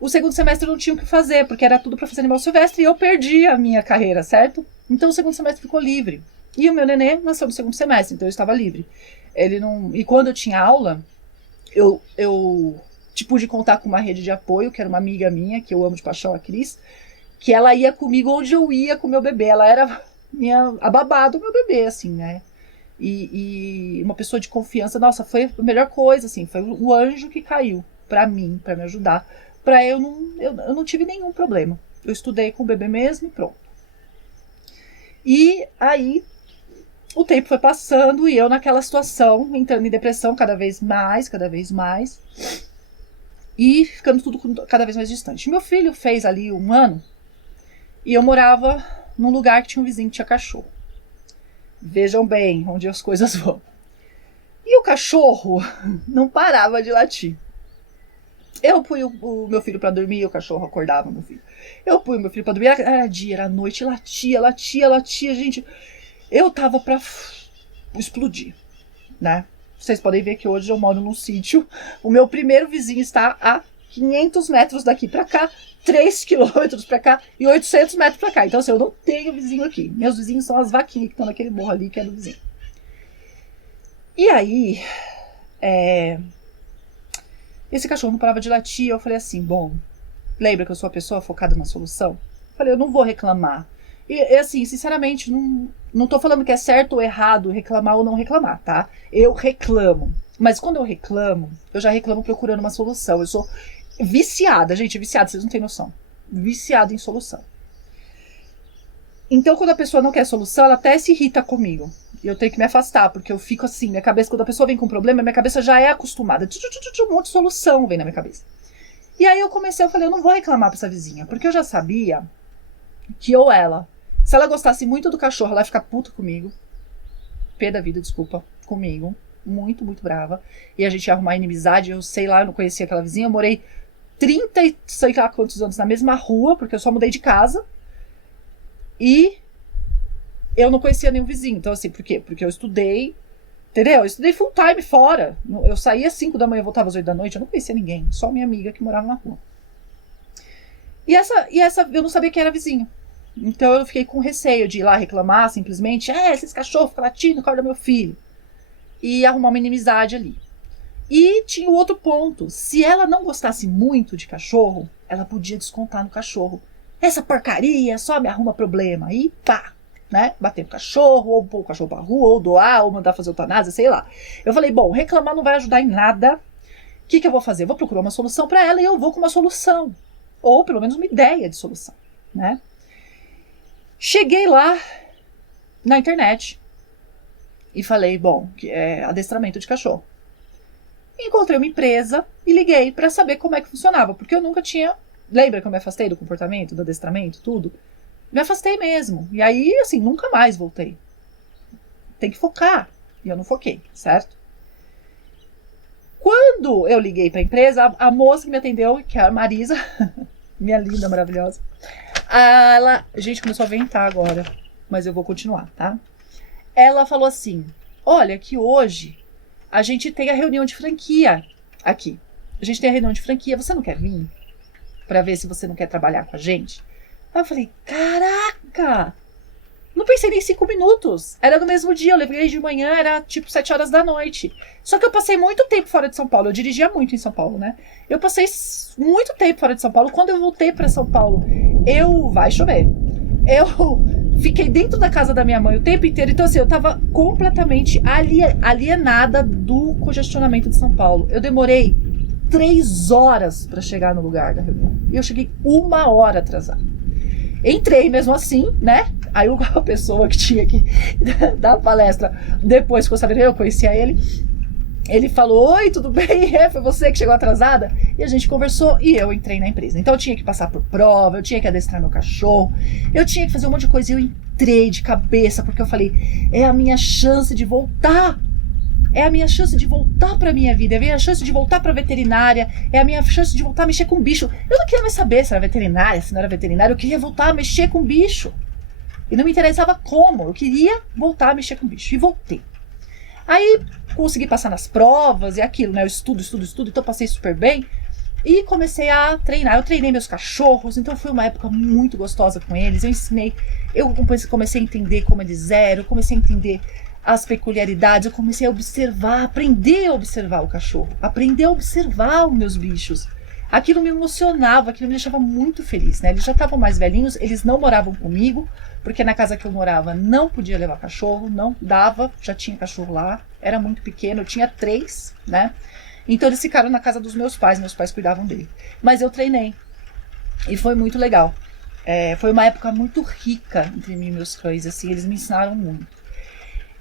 O segundo semestre eu não tinha o que fazer, porque era tudo pra fazer animal silvestre e eu perdi a minha carreira, certo? Então o segundo semestre ficou livre. E o meu nenê nasceu no segundo semestre, então eu estava livre. E quando eu tinha aula, eu pude contar com uma rede de apoio, que era uma amiga minha, que eu amo de paixão, a Cris, que ela ia comigo onde eu ia com o meu bebê. Ela era a babá do meu bebê, assim, né? E uma pessoa de confiança. Nossa, foi a melhor coisa, assim, foi o anjo que caiu pra mim, pra me ajudar. Eu não tive nenhum problema. Eu estudei com o bebê mesmo e pronto. E aí o tempo foi passando e eu naquela situação, entrando em depressão cada vez mais. E ficando tudo cada vez mais distante. Meu filho fez ali 1 ano e eu morava num lugar que tinha um vizinho que tinha cachorro. Vejam bem onde as coisas vão. E o cachorro não parava de latir. Eu punha o meu filho pra dormir, o cachorro acordava meu filho. Eu punha o meu filho pra dormir, era dia, era noite, latia, gente. Eu tava pra explodir, né? Vocês podem ver que hoje eu moro num sítio. O meu primeiro vizinho está a 500 metros daqui pra cá, 3 quilômetros pra cá e 800 metros pra cá. Então, assim, eu não tenho vizinho aqui. Meus vizinhos são as vaquinhas que estão naquele morro ali, que é do vizinho. E aí, esse cachorro não parava de latir. Eu falei assim, bom, lembra que eu sou a pessoa focada na solução? Eu falei, eu não vou reclamar. E assim, sinceramente, não tô falando que é certo ou errado reclamar ou não reclamar, tá? Eu reclamo. Mas quando eu reclamo, eu já reclamo procurando uma solução. Eu sou viciada, gente, viciada, vocês não têm noção. Viciada em solução. Então, quando a pessoa não quer solução, ela até se irrita comigo. E eu tenho que me afastar, porque eu fico assim, minha cabeça, quando a pessoa vem com um problema, minha cabeça já é acostumada. Um monte de solução vem na minha cabeça. E aí eu falei, eu não vou reclamar pra essa vizinha, porque eu já sabia que ou ela, se ela gostasse muito do cachorro, ela ia ficar puta comigo. Pé da vida, desculpa, comigo. Muito, muito brava. E a gente ia arrumar inimizade, eu sei lá, eu não conhecia aquela vizinha, eu morei 30 e sei lá quantos anos na mesma rua, porque eu só mudei de casa. E eu não conhecia nenhum vizinho. Então, assim, por quê? Porque eu estudei, entendeu? Eu estudei full time fora. Eu saía às 5 da manhã, voltava às 8 da noite. Eu não conhecia ninguém. Só minha amiga que morava na rua. E essa eu não sabia que era vizinho. Então eu fiquei com receio de ir lá reclamar simplesmente. Esses cachorros ficam latindo, acorda meu filho. E arrumar uma inimizade ali. E tinha o outro ponto. Se ela não gostasse muito de cachorro, ela podia descontar no cachorro. Essa porcaria só me arruma problema. E pá, né? Bater no cachorro, ou pôr o cachorro pra rua, ou doar, ou mandar fazer eutanásia, sei lá. Eu falei, bom, reclamar não vai ajudar em nada. O que eu vou fazer? Eu vou procurar uma solução pra ela e eu vou com uma solução. Ou pelo menos uma ideia de solução, né? Cheguei lá na internet e falei, bom, que é adestramento de cachorro. Encontrei uma empresa e liguei pra saber como é que funcionava, porque eu nunca tinha... Lembra que eu me afastei do comportamento, do adestramento, tudo? Me afastei mesmo. E aí, assim, nunca mais voltei. Tem que focar. E eu não foquei, certo? Quando eu liguei pra empresa, a moça que me atendeu, que é a Marisa, minha linda, maravilhosa, ela... Gente, começou a ventar agora, mas eu vou continuar, tá? Ela falou assim, olha, que hoje a gente tem a reunião de franquia aqui. A gente tem a reunião de franquia, você não quer vir? Pra ver se você não quer trabalhar com a gente? Aí eu falei, caraca! Não pensei nem 5 minutos. Era no mesmo dia, eu levei de manhã, era tipo 7 horas da noite. Só que eu passei muito tempo fora de São Paulo, eu dirigia muito em São Paulo, né? Eu passei muito tempo fora de São Paulo. Quando eu voltei pra São Paulo, vai chover. Eu fiquei dentro da casa da minha mãe o tempo inteiro. Então assim, eu tava completamente alienada do congestionamento de São Paulo. Eu demorei 3 horas pra chegar no lugar da reunião. E eu cheguei 1 hora atrasada. Entrei mesmo assim, né? Aí a pessoa que tinha que dar a palestra, depois que eu sabia, eu conhecia ele, ele falou, oi, tudo bem? Foi você que chegou atrasada? E a gente conversou e eu entrei na empresa. Então eu tinha que passar por prova, eu tinha que adestrar meu cachorro, eu tinha que fazer um monte de coisa e eu entrei de cabeça, porque eu falei, é a minha chance de voltar. É a minha chance de voltar pra minha vida, é a minha chance de voltar pra veterinária, é a minha chance de voltar a mexer com bicho. Eu não queria mais saber se era veterinária, se não era veterinária, eu queria voltar a mexer com bicho. E não me interessava como, eu queria voltar a mexer com bicho. E voltei. Aí consegui passar nas provas e aquilo, né? Eu estudo, então passei super bem. E comecei a treinar. Eu treinei meus cachorros, então foi uma época muito gostosa com eles. Eu comecei a entender como eles eram, eu comecei a entender as peculiaridades, eu comecei a observar, aprender a observar o cachorro, aprender a observar os meus bichos. Aquilo me emocionava, aquilo me deixava muito feliz, né? Eles já estavam mais velhinhos, eles não moravam comigo, porque na casa que eu morava não podia levar cachorro, não dava, já tinha cachorro lá, era muito pequeno, eu tinha 3, né? Então eles ficaram na casa dos meus pais cuidavam dele. Mas eu treinei, e foi muito legal. Foi uma época muito rica entre mim e meus cães, assim, eles me ensinaram muito.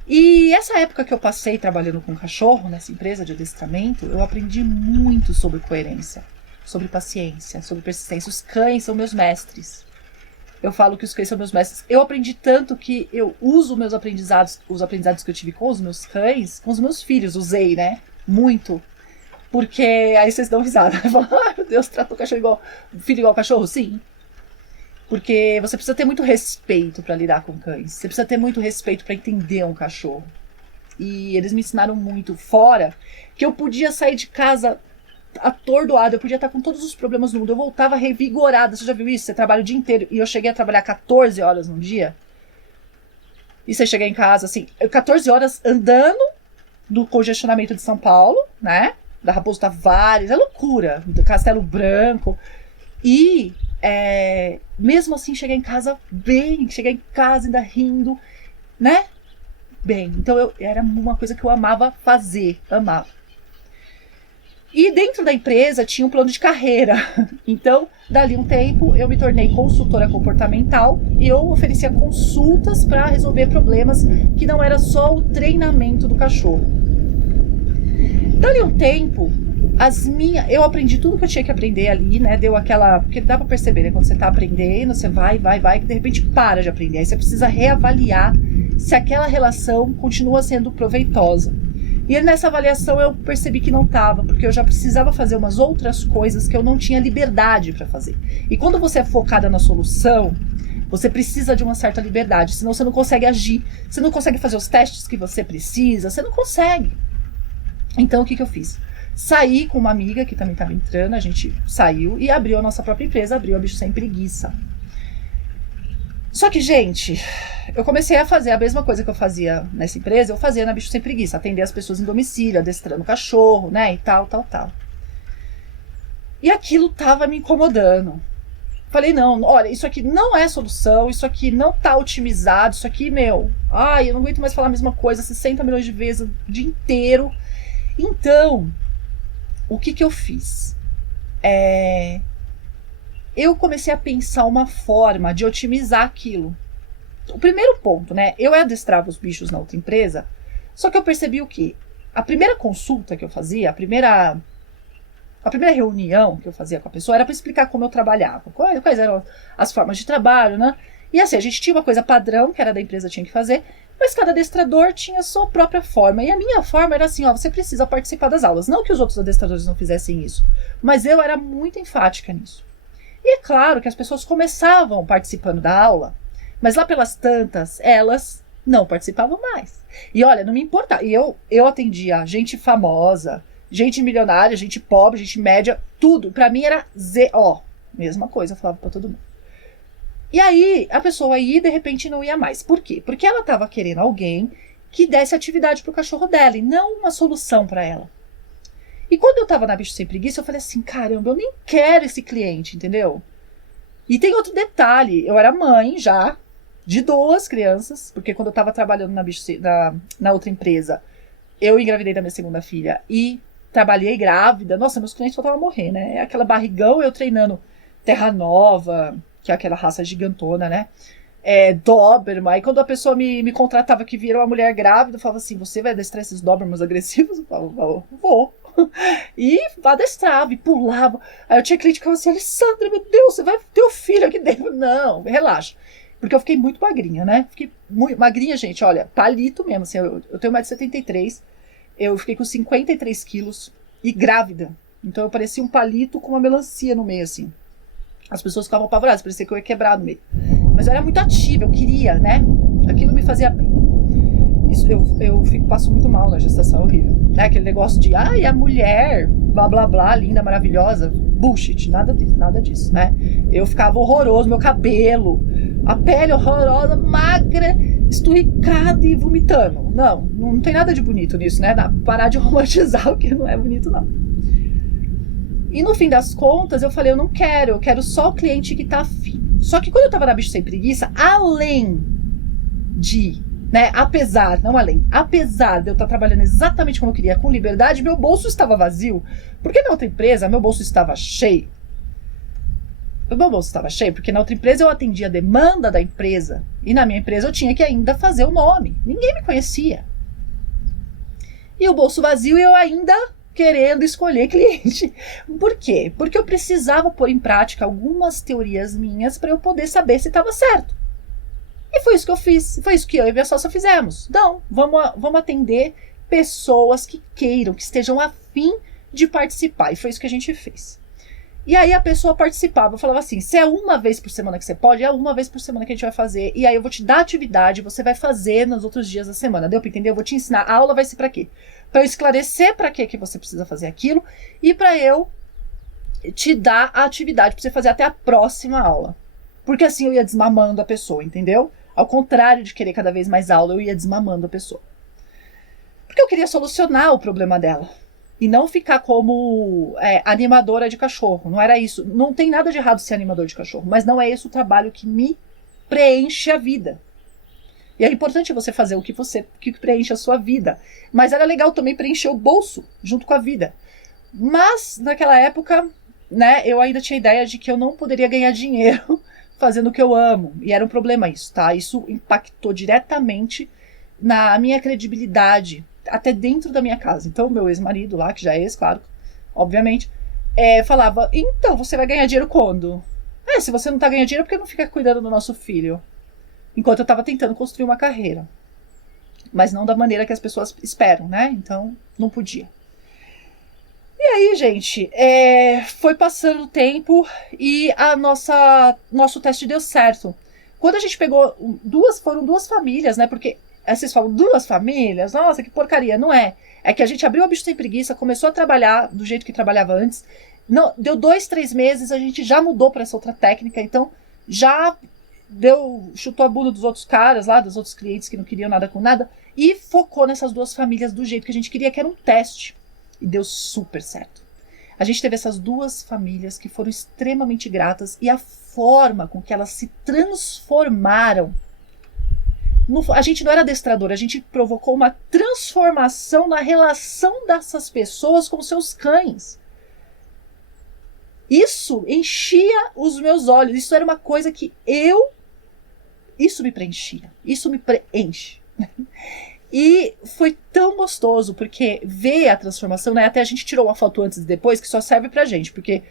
E essa época que eu passei trabalhando com cachorro, nessa empresa de adestramento, eu aprendi muito sobre coerência. sobre paciência, sobre persistência. Os cães são meus mestres. Eu falo que os cães são meus mestres. Eu aprendi tanto que eu uso os aprendizados que eu tive com os meus cães, com os meus filhos, usei, né? Muito. Porque aí vocês dão risada. Falam, ai meu Deus, tratou o cachorro igual, o filho igual cachorro? Sim. Porque você precisa ter muito respeito para lidar com cães. Você precisa ter muito respeito para entender um cachorro. E eles me ensinaram muito fora que eu podia sair de casa atordoada, eu podia estar com todos os problemas do mundo, eu voltava revigorada. Você já viu isso? Você trabalha o dia inteiro e eu cheguei a trabalhar 14 horas num dia. E você chega em casa, assim, 14 horas andando no congestionamento de São Paulo, né? Da Raposo Tavares, é loucura, do Castelo Branco. E mesmo assim chegar em casa bem, chegar em casa ainda rindo, né? Bem, então era uma coisa que eu amava fazer, amava. E dentro da empresa tinha um plano de carreira. Então, dali um tempo, eu me tornei consultora comportamental e eu oferecia consultas para resolver problemas que não era só o treinamento do cachorro. Dali um tempo, eu aprendi tudo que eu tinha que aprender ali, né? Deu aquela... Porque dá pra perceber, né? Quando você tá aprendendo, você vai, que de repente para de aprender. Aí você precisa reavaliar se aquela relação continua sendo proveitosa. E nessa avaliação eu percebi que não estava, porque eu já precisava fazer umas outras coisas que eu não tinha liberdade para fazer. E quando você é focada na solução, você precisa de uma certa liberdade, senão você não consegue agir, você não consegue fazer os testes que você precisa, você não consegue. Então o que eu fiz? Saí com uma amiga que também estava entrando, a gente saiu e abriu a nossa própria empresa, abriu a Bicho Sem Preguiça. Só que, gente, eu comecei a fazer a mesma coisa que eu fazia nessa empresa, eu fazia na Bicho Sem Preguiça, atender as pessoas em domicílio, adestrando o cachorro, né, e tal. E aquilo tava me incomodando. Falei, não, olha, isso aqui não é solução, isso aqui não tá otimizado, isso aqui, eu não aguento mais falar a mesma coisa 60 milhões de vezes o dia inteiro. Então, o que eu fiz? Eu comecei a pensar uma forma de otimizar aquilo. O primeiro ponto, né? Eu adestrava os bichos na outra empresa, só que eu percebi o quê? A primeira consulta que eu fazia, a primeira reunião que eu fazia com a pessoa era para explicar como eu trabalhava, quais eram as formas de trabalho, né? E assim, a gente tinha uma coisa padrão, que era da empresa tinha que fazer, mas cada adestrador tinha a sua própria forma. E a minha forma era assim, você precisa participar das aulas. Não que os outros adestradores não fizessem isso, mas eu era muito enfática nisso. E é claro que as pessoas começavam participando da aula, mas lá pelas tantas, elas não participavam mais. E olha, não me importava. E eu atendia gente famosa, gente milionária, gente pobre, gente média, tudo. Pra mim era mesma coisa, eu falava pra todo mundo. E aí, a pessoa ia e de repente não ia mais. Por quê? Porque ela tava querendo alguém que desse atividade pro cachorro dela e não uma solução pra ela. E quando eu tava na Bicho Sem Preguiça, eu falei assim, caramba, eu nem quero esse cliente, entendeu? E tem outro detalhe, eu era mãe já de 2 crianças, porque quando eu tava trabalhando na outra empresa, eu engravidei da minha segunda filha e trabalhei grávida. Nossa, meus clientes faltavam morrer, né? É aquela barrigão, eu treinando Terra Nova, que é aquela raça gigantona, né? Doberman. Aí quando a pessoa me contratava que vira uma mulher grávida, eu falava assim, você vai adestrar esses Dobermans agressivos? Eu falava, vou. E adestrava e pulava. Aí eu tinha cliente que falava assim, Alessandra, meu Deus, você vai ter o filho aqui dentro. Não, relaxa. Porque eu fiquei muito magrinha, né? Fiquei muito magrinha, gente, olha, palito mesmo. Assim, eu tenho 1,73 m, eu fiquei com 53 quilos e grávida. Então eu parecia um palito com uma melancia no meio, assim. As pessoas ficavam apavoradas, parecia que eu ia quebrar no meio. Mas eu era muito ativa, eu queria, né? Aquilo me fazia bem. Isso, passo muito mal na gestação, é horrível. Né? Aquele negócio de, a mulher, blá, blá, blá, linda, maravilhosa. Bullshit, nada disso, né? Eu ficava horroroso, meu cabelo, a pele horrorosa, magra, esturricada e vomitando. Não tem nada de bonito nisso, né? Parar de romantizar o que não é bonito, não. E no fim das contas, eu falei, eu quero só o cliente que tá afim. Só que quando eu tava na Bicho Sem Preguiça, além de, né, apesar de eu estar trabalhando exatamente como eu queria, com liberdade, meu bolso estava vazio. Porque na outra empresa, meu bolso estava cheio. Meu bolso estava cheio porque na outra empresa eu atendia a demanda da empresa. E na minha empresa eu tinha que ainda fazer o nome. Ninguém me conhecia. E o bolso vazio e eu ainda querendo escolher cliente. Por quê? Porque eu precisava pôr em prática algumas teorias minhas para eu poder saber se estava certo. E foi isso que eu fiz, foi isso que eu e minha sócia fizemos. Então, vamos atender pessoas que queiram, que estejam afim de participar. E foi isso que a gente fez. E aí a pessoa participava, eu falava assim, se é uma vez por semana que você pode, é uma vez por semana que a gente vai fazer. E aí eu vou te dar atividade, você vai fazer nos outros dias da semana. Deu pra entender? Eu vou te ensinar. A aula vai ser pra quê? Pra eu esclarecer pra que você precisa fazer aquilo e pra eu te dar a atividade pra você fazer até a próxima aula. Porque assim eu ia desmamando a pessoa, entendeu? Ao contrário de querer cada vez mais aula, eu ia desmamando a pessoa. Porque eu queria solucionar o problema dela. E não ficar como animadora de cachorro. Não era isso. Não tem nada de errado ser animador de cachorro. Mas não é esse o trabalho que me preenche a vida. E é importante você fazer o que preenche a sua vida. Mas era legal também preencher o bolso junto com a vida. Mas, naquela época, né, eu ainda tinha a ideia de que eu não poderia ganhar dinheiro fazendo o que eu amo. E era um problema isso, tá? Isso impactou diretamente na minha credibilidade até dentro da minha casa. Então, meu ex-marido lá, que já é ex, claro, obviamente, falava, então, você vai ganhar dinheiro quando? Se você não tá ganhando dinheiro, por que não fica cuidando do nosso filho? Enquanto eu tava tentando construir uma carreira. Mas não da maneira que as pessoas esperam, né? Então, não podia. E aí, gente, foi passando o tempo e nosso teste deu certo. Quando a gente pegou foram duas famílias, né? Porque vocês falam, 2 famílias? Nossa, que porcaria. Não é. É que a gente abriu a Bicho Sem Preguiça, começou a trabalhar do jeito que trabalhava antes. Não, deu 2, 3 meses, a gente já mudou para essa outra técnica. Então, já chutou a bunda dos outros caras lá, dos outros clientes que não queriam nada com nada. E focou nessas 2 famílias do jeito que a gente queria, que era um teste. E deu super certo. A gente teve essas 2 famílias que foram extremamente gratas. E a forma com que elas se transformaram. A gente não era adestrador, a gente provocou uma transformação na relação dessas pessoas com seus cães. Isso enchia os meus olhos, isso era uma coisa que isso me preenchia, isso me preenche. E foi tão gostoso, porque ver a transformação, né? Até a gente tirou uma foto antes e depois, que só serve pra gente, porque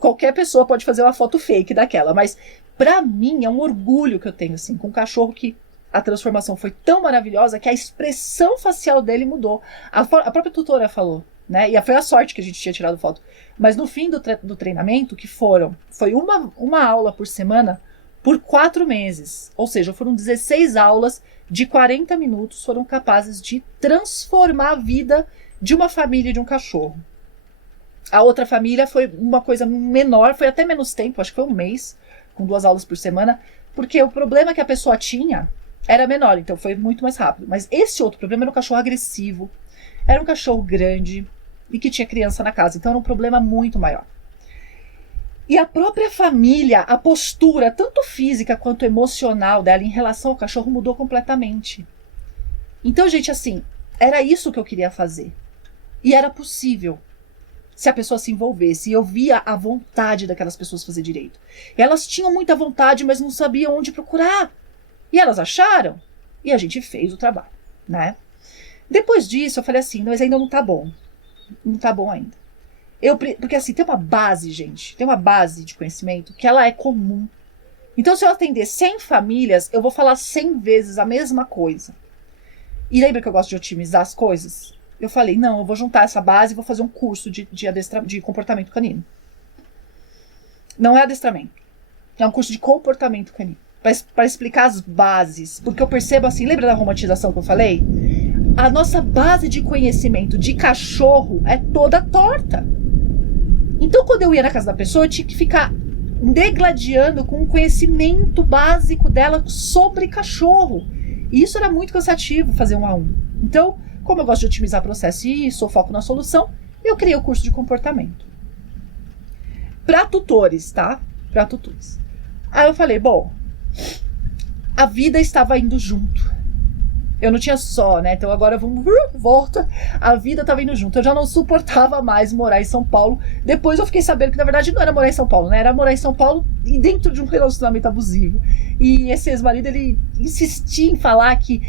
qualquer pessoa pode fazer uma foto fake daquela, mas pra mim é um orgulho que eu tenho, assim, com um cachorro que a transformação foi tão maravilhosa que a expressão facial dele mudou. A própria tutora falou, né? E foi a sorte que a gente tinha tirado foto. Mas no fim do treinamento, foi uma aula por semana por 4 meses. Ou seja, foram 16 aulas de 40 minutos, foram capazes de transformar a vida de uma família e de um cachorro. A outra família foi uma coisa menor, foi até menos tempo, acho que foi 1 mês, com 2 aulas por semana, porque o problema que a pessoa tinha era menor, então foi muito mais rápido. Mas esse outro problema era um cachorro agressivo, era um cachorro grande e que tinha criança na casa, então era um problema muito maior. E a própria família, a postura, tanto física quanto emocional dela em relação ao cachorro mudou completamente. Então, gente, assim, era isso que eu queria fazer. E era possível, se a pessoa se envolvesse. E eu via a vontade daquelas pessoas fazer direito. E elas tinham muita vontade, mas não sabiam onde procurar. E elas acharam, e a gente fez o trabalho, né? Depois disso, eu falei assim, mas ainda não tá bom. Não tá bom ainda. Porque assim, tem uma base, gente, tem uma base de conhecimento que ela é comum. Então, se eu atender 100 famílias, eu vou falar 100 vezes a mesma coisa. E lembra que eu gosto de otimizar as coisas? Eu falei, não, eu vou juntar essa base e vou fazer um curso de comportamento canino. Não é adestramento. É um curso de comportamento canino. Para explicar as bases. Porque eu percebo assim, lembra da romantização que eu falei? A nossa base de conhecimento de cachorro é toda torta. Então, quando eu ia na casa da pessoa, eu tinha que ficar degladiando com o conhecimento básico dela sobre cachorro. E isso era muito cansativo, fazer 1 a 1. Então, como eu gosto de otimizar processo e sou foco na solução, eu criei o curso de comportamento. Para tutores, tá? Para tutores. Aí eu falei, bom, a vida estava indo junto. Eu não tinha só, né? Então agora volta. A vida estava indo junto. Eu já não suportava mais morar em São Paulo Depois eu fiquei sabendo que, na verdade, não era morar em São Paulo, né? Era morar em São Paulo e dentro de um relacionamento abusivo. E esse ex-marido, ele insistia em falar que,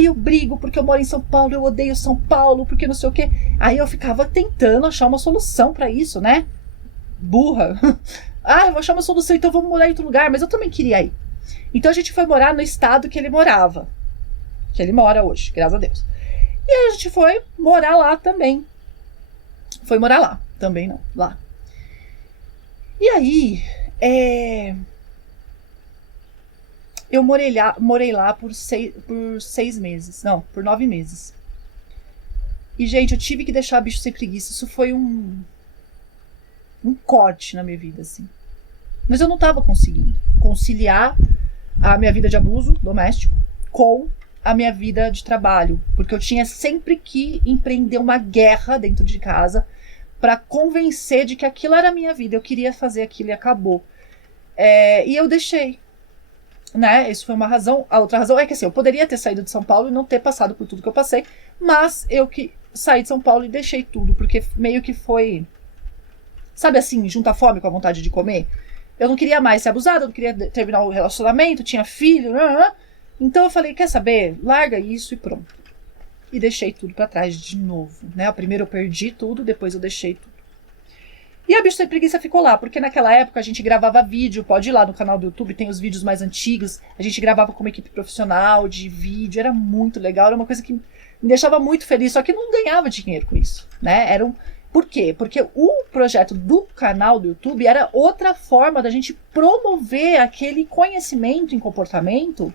eu brigo porque eu moro em São Paulo, eu odeio São Paulo, porque não sei o quê. Aí eu ficava tentando achar uma solução pra isso, né? Burra. Eu vou achar uma solução, então vamos morar em outro lugar. Mas eu também queria ir. Então a gente foi morar no estado que ele morava. Que ele mora hoje, graças a Deus. E aí a gente foi morar lá também. Foi morar lá. Também não, lá. E aí, eu morei lá por 6 meses. Não, por 9 meses. E, gente, eu tive que deixar bicho sem preguiça. Isso foi um corte na minha vida, assim. Mas eu não tava conseguindo conciliar a minha vida de abuso doméstico com a minha vida de trabalho. Porque eu tinha sempre que empreender uma guerra dentro de casa para convencer de que aquilo era a minha vida. Eu queria fazer aquilo e acabou. E eu deixei. Né? Isso foi uma razão. A outra razão é que assim, eu poderia ter saído de São Paulo e não ter passado por tudo que eu passei. Mas eu que saí de São Paulo e deixei tudo. Porque meio que foi... Sabe assim, junta a fome com a vontade de comer? Eu não queria mais ser abusada, eu não queria terminar o relacionamento, tinha filho. Então eu falei, quer saber? Larga isso e pronto. E deixei tudo pra trás de novo, né? Primeiro eu perdi tudo, depois eu deixei tudo. E a Bicho Sem Preguiça ficou lá, porque naquela época a gente gravava vídeo, pode ir lá no canal do YouTube, tem os vídeos mais antigos, a gente gravava com uma equipe profissional de vídeo, era muito legal, era uma coisa que me deixava muito feliz, só que não ganhava dinheiro com isso, né? Por quê? Porque o projeto do canal do YouTube era outra forma da gente promover aquele conhecimento em comportamento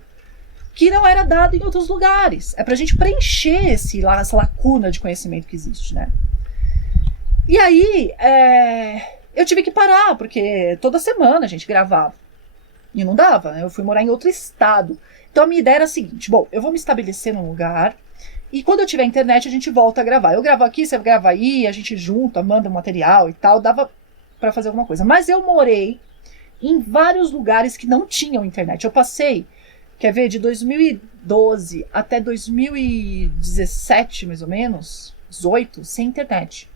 que não era dado em outros lugares. É pra gente preencher essa lacuna de conhecimento que existe, né? E aí, eu tive que parar, porque toda semana a gente gravava. E não dava, né? Eu fui morar em outro estado. Então a minha ideia era a seguinte, bom, eu vou me estabelecer num lugar, e quando eu tiver internet a gente volta a gravar. Eu gravo aqui, você grava aí, a gente junta, manda material e tal, dava pra fazer alguma coisa. Mas eu morei em vários lugares que não tinham internet. Eu passei... Quer ver? De 2012 até 2017, mais ou menos, 18, sem internet.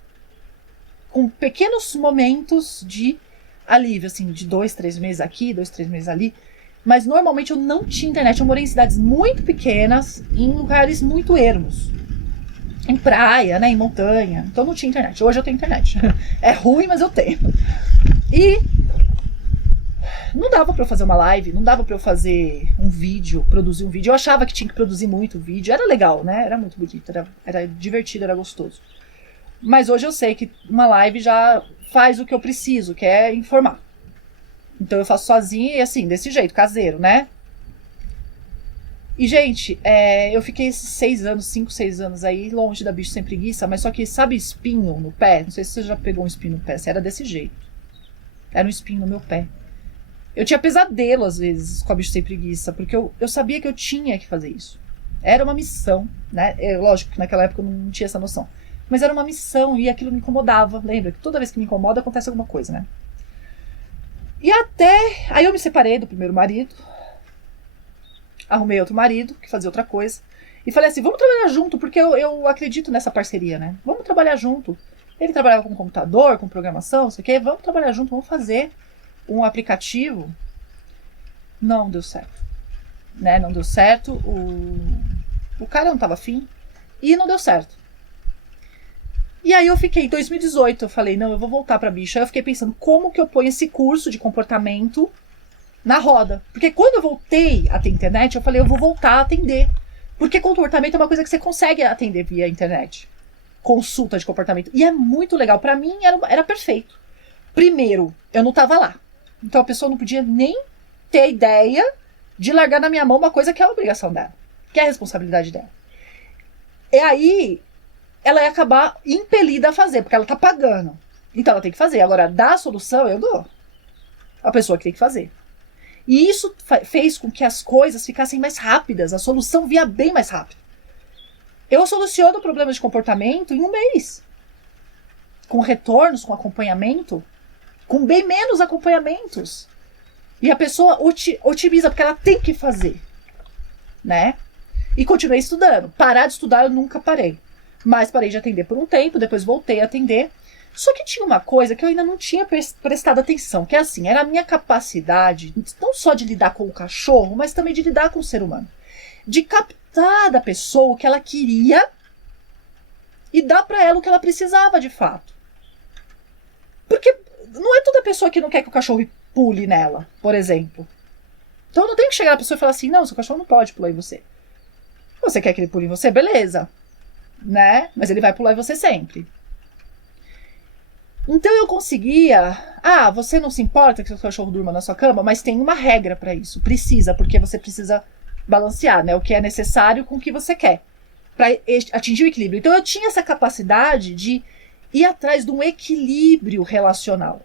Com pequenos momentos de alívio, assim, de 2, 3 meses aqui, 2, 3 meses ali. Mas normalmente eu não tinha internet. Eu morei em cidades muito pequenas, em lugares muito ermos. Em praia, né? Em montanha. Então não tinha internet. Hoje eu tenho internet. É ruim, mas eu tenho. E... não dava pra eu fazer uma live, não dava pra eu fazer um vídeo, produzir um vídeo. Eu achava que tinha que produzir muito vídeo. Era legal, né? Era muito bonito, era divertido, era gostoso. Mas hoje eu sei que uma live já faz o que eu preciso, que é informar. Então eu faço sozinha e assim, desse jeito, caseiro, né? E, gente, eu fiquei esses 5, 6 anos aí, longe da Bicho Sem Preguiça, mas só que, sabe espinho no pé? Não sei se você já pegou um espinho no pé, era desse jeito. Era um espinho no meu pé. Eu tinha pesadelo, às vezes, com a Bicho Sem Preguiça, porque eu sabia que eu tinha que fazer isso. Era uma missão, né? Lógico que naquela época eu não tinha essa noção. Mas era uma missão e aquilo me incomodava. Lembra que toda vez que me incomoda acontece alguma coisa, né? E até... aí eu me separei do primeiro marido. Arrumei outro marido, que fazia outra coisa. E falei assim, vamos trabalhar junto, porque eu acredito nessa parceria, né? Vamos trabalhar junto. Ele trabalhava com computador, com programação, não sei o quê. Vamos trabalhar junto, vamos fazer um aplicativo. Não deu certo. Né? Não deu certo. O cara não tava afim. E não deu certo. E aí eu fiquei, em 2018, eu falei, não, eu vou voltar pra Bicho. Aí eu fiquei pensando, como que eu ponho esse curso de comportamento na roda? Porque quando eu voltei a ter internet, eu falei, eu vou voltar a atender. Porque comportamento é uma coisa que você consegue atender via internet. Consulta de comportamento. E é muito legal. Pra mim, era perfeito. Primeiro, eu não tava lá. Então a pessoa não podia nem ter ideia de largar na minha mão uma coisa que é a obrigação dela. Que é a responsabilidade dela. E aí... ela ia acabar impelida a fazer, porque ela tá pagando. Então ela tem que fazer. Agora, dar a solução, eu dou. A pessoa que tem que fazer. E isso fez com que as coisas ficassem mais rápidas. A solução via bem mais rápido. Eu soluciono problemas de comportamento em 1 mês. Com retornos, com acompanhamento. Com bem menos acompanhamentos. E a pessoa otimiza, porque ela tem que fazer. Né? E continuei estudando. Parar de estudar eu nunca parei. Mas parei de atender por um tempo, depois voltei a atender. Só que tinha uma coisa que eu ainda não tinha prestado atenção, que é assim, era a minha capacidade, não só de lidar com o cachorro, mas também de lidar com o ser humano. De captar da pessoa o que ela queria e dar para ela o que ela precisava de fato. Porque não é toda pessoa que não quer que o cachorro pule nela, por exemplo. Então eu não tenho que chegar na pessoa e falar assim, não, seu cachorro não pode pular em você. Você quer que ele pule em você? Beleza. Né? Mas ele vai pular em você sempre. Então eu conseguia... você não se importa que seu cachorro durma na sua cama, mas tem uma regra para isso. Precisa, porque você precisa balancear, né? O que é necessário com o que você quer. Para atingir o equilíbrio. Então eu tinha essa capacidade de ir atrás de um equilíbrio relacional.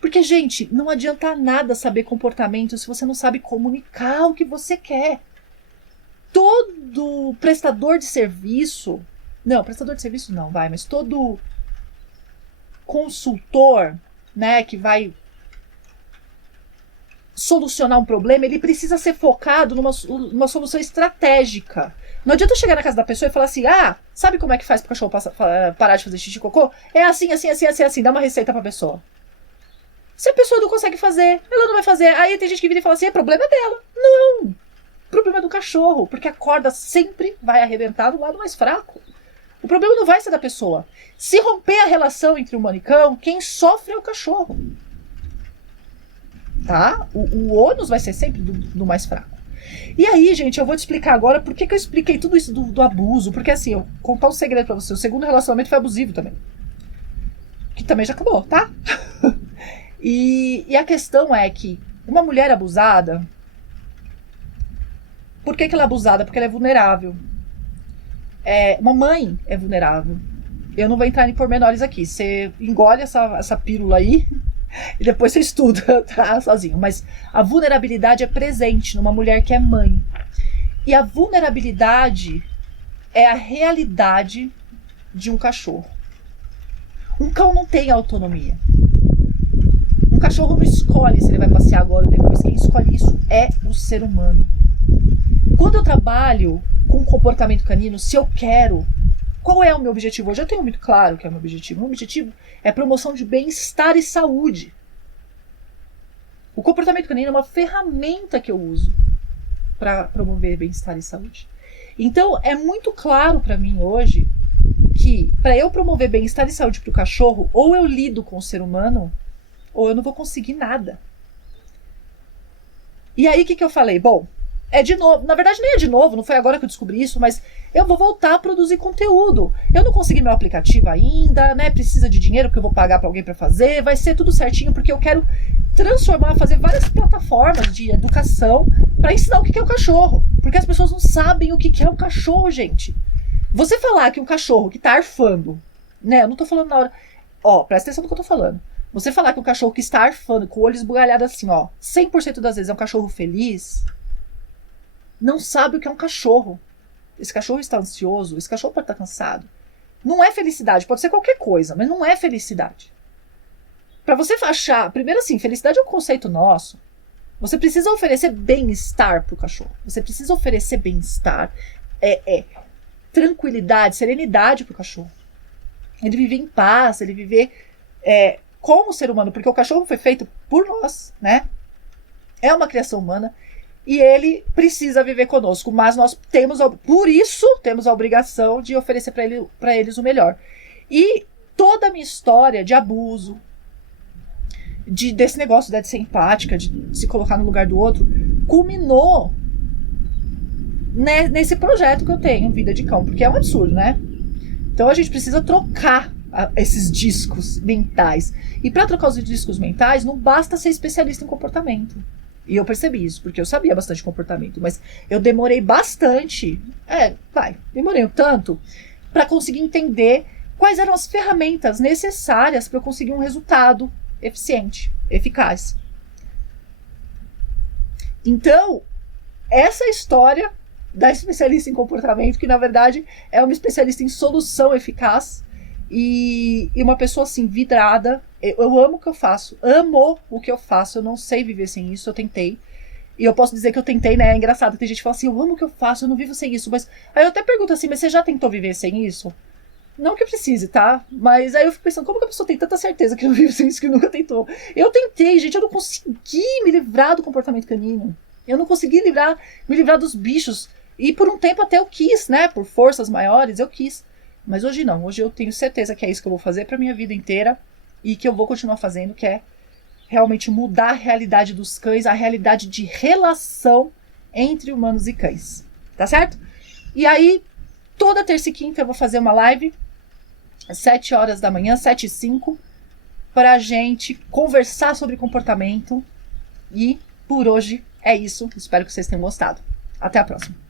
Porque, gente, não adianta nada saber comportamento se você não sabe comunicar o que você quer. Todo prestador de serviço... Não, prestador de serviço não, mas todo consultor, né, que vai solucionar um problema, ele precisa ser focado numa solução estratégica. Não adianta eu chegar na casa da pessoa e falar assim, sabe como é que faz pro cachorro parar de fazer xixi e cocô? É assim, dá uma receita pra pessoa. Se a pessoa não consegue fazer, ela não vai fazer. Aí tem gente que vira e fala assim, é problema dela. Não, o problema é do cachorro, porque a corda sempre vai arrebentar do lado mais fraco. O problema não vai ser da pessoa. Se romper a relação entre o humano e cão, quem sofre é o cachorro. Tá? O ônus vai ser sempre do mais fraco. E aí, gente, eu vou te explicar agora por que eu expliquei tudo isso do abuso. Porque assim, eu vou contar um segredo pra você. O segundo relacionamento foi abusivo também. Que também já acabou, tá? E a questão é que uma mulher abusada... Por que ela é abusada? Porque ela é vulnerável. Uma mãe é vulnerável. Eu não vou entrar em pormenores aqui. Você engole essa pílula aí e depois você estuda, tá? Sozinho. Mas a vulnerabilidade é presente numa mulher que é mãe. E a vulnerabilidade é a realidade de um cachorro. Um cão não tem autonomia. Um cachorro não escolhe se ele vai passear agora ou depois. Quem escolhe isso é o ser humano. Quando eu trabalho com comportamento canino, se eu quero... Qual é o meu objetivo? Hoje eu tenho muito claro que é o meu objetivo. O meu objetivo é a promoção de bem-estar e saúde. O comportamento canino é uma ferramenta que eu uso para promover bem-estar e saúde. Então, é muito claro para mim hoje que para eu promover bem-estar e saúde para o cachorro, ou eu lido com o ser humano, ou eu não vou conseguir nada. E aí, o que eu falei? Bom, é de novo, na verdade nem é de novo, não foi agora que eu descobri isso, mas eu vou voltar a produzir conteúdo. Eu não consegui meu aplicativo ainda, né? Precisa de dinheiro porque eu vou pagar para alguém para fazer, vai ser tudo certinho porque eu quero transformar, fazer várias plataformas de educação para ensinar o que é o cachorro, porque as pessoas não sabem o que é o cachorro, gente. Você falar que um cachorro que tá arfando, né? Eu não tô falando na hora, presta atenção no que eu tô falando. Você falar que um cachorro que está arfando, com o olho esbugalhado assim, 100% das vezes é um cachorro feliz, não sabe o que é um cachorro. Esse cachorro está ansioso, esse cachorro pode estar cansado. Não é felicidade, pode ser qualquer coisa, mas não é felicidade. Para você achar, primeiro assim, felicidade é um conceito nosso. Você precisa oferecer bem-estar pro cachorro. Você precisa oferecer bem-estar, tranquilidade, serenidade pro cachorro. Ele viver em paz, ele viver como ser humano, porque o cachorro foi feito por nós, né? É uma criação humana. E ele precisa viver conosco, mas nós por isso, temos a obrigação de oferecer para eles o melhor. E toda a minha história de abuso, desse negócio de ser empática, de se colocar no lugar do outro, culminou nesse projeto que eu tenho, Vida de Cão, porque é um absurdo, né? Então a gente precisa trocar esses discos mentais. E para trocar os discos mentais, não basta ser especialista em comportamento. E eu percebi isso, porque eu sabia bastante comportamento, mas eu demorei bastante, demorei um tanto, para conseguir entender quais eram as ferramentas necessárias para eu conseguir um resultado eficiente, eficaz. Então, essa história da especialista em comportamento, que na verdade é uma especialista em solução eficaz, e uma pessoa assim, vidrada. Eu amo o que eu faço, eu não sei viver sem isso, eu tentei. E eu posso dizer que eu tentei, né? É engraçado, tem gente que fala assim, eu amo o que eu faço, eu não vivo sem isso. Mas aí eu até pergunto assim, mas você já tentou viver sem isso? Não que precise, tá? Mas aí eu fico pensando, como que a pessoa tem tanta certeza que não vive sem isso que nunca tentou? Eu tentei, gente, eu não consegui me livrar do comportamento canino. Eu não consegui me livrar dos bichos. E por um tempo até eu quis, né? Por forças maiores, eu quis. Mas hoje não. Hoje eu tenho certeza que é isso que eu vou fazer pra minha vida inteira. E que eu vou continuar fazendo, que é realmente mudar a realidade dos cães, a realidade de relação entre humanos e cães. Tá certo? E aí, toda terça e quinta eu vou fazer uma live às 7 horas da manhã, 7h05, pra gente conversar sobre comportamento. E por hoje é isso. Espero que vocês tenham gostado. Até a próxima.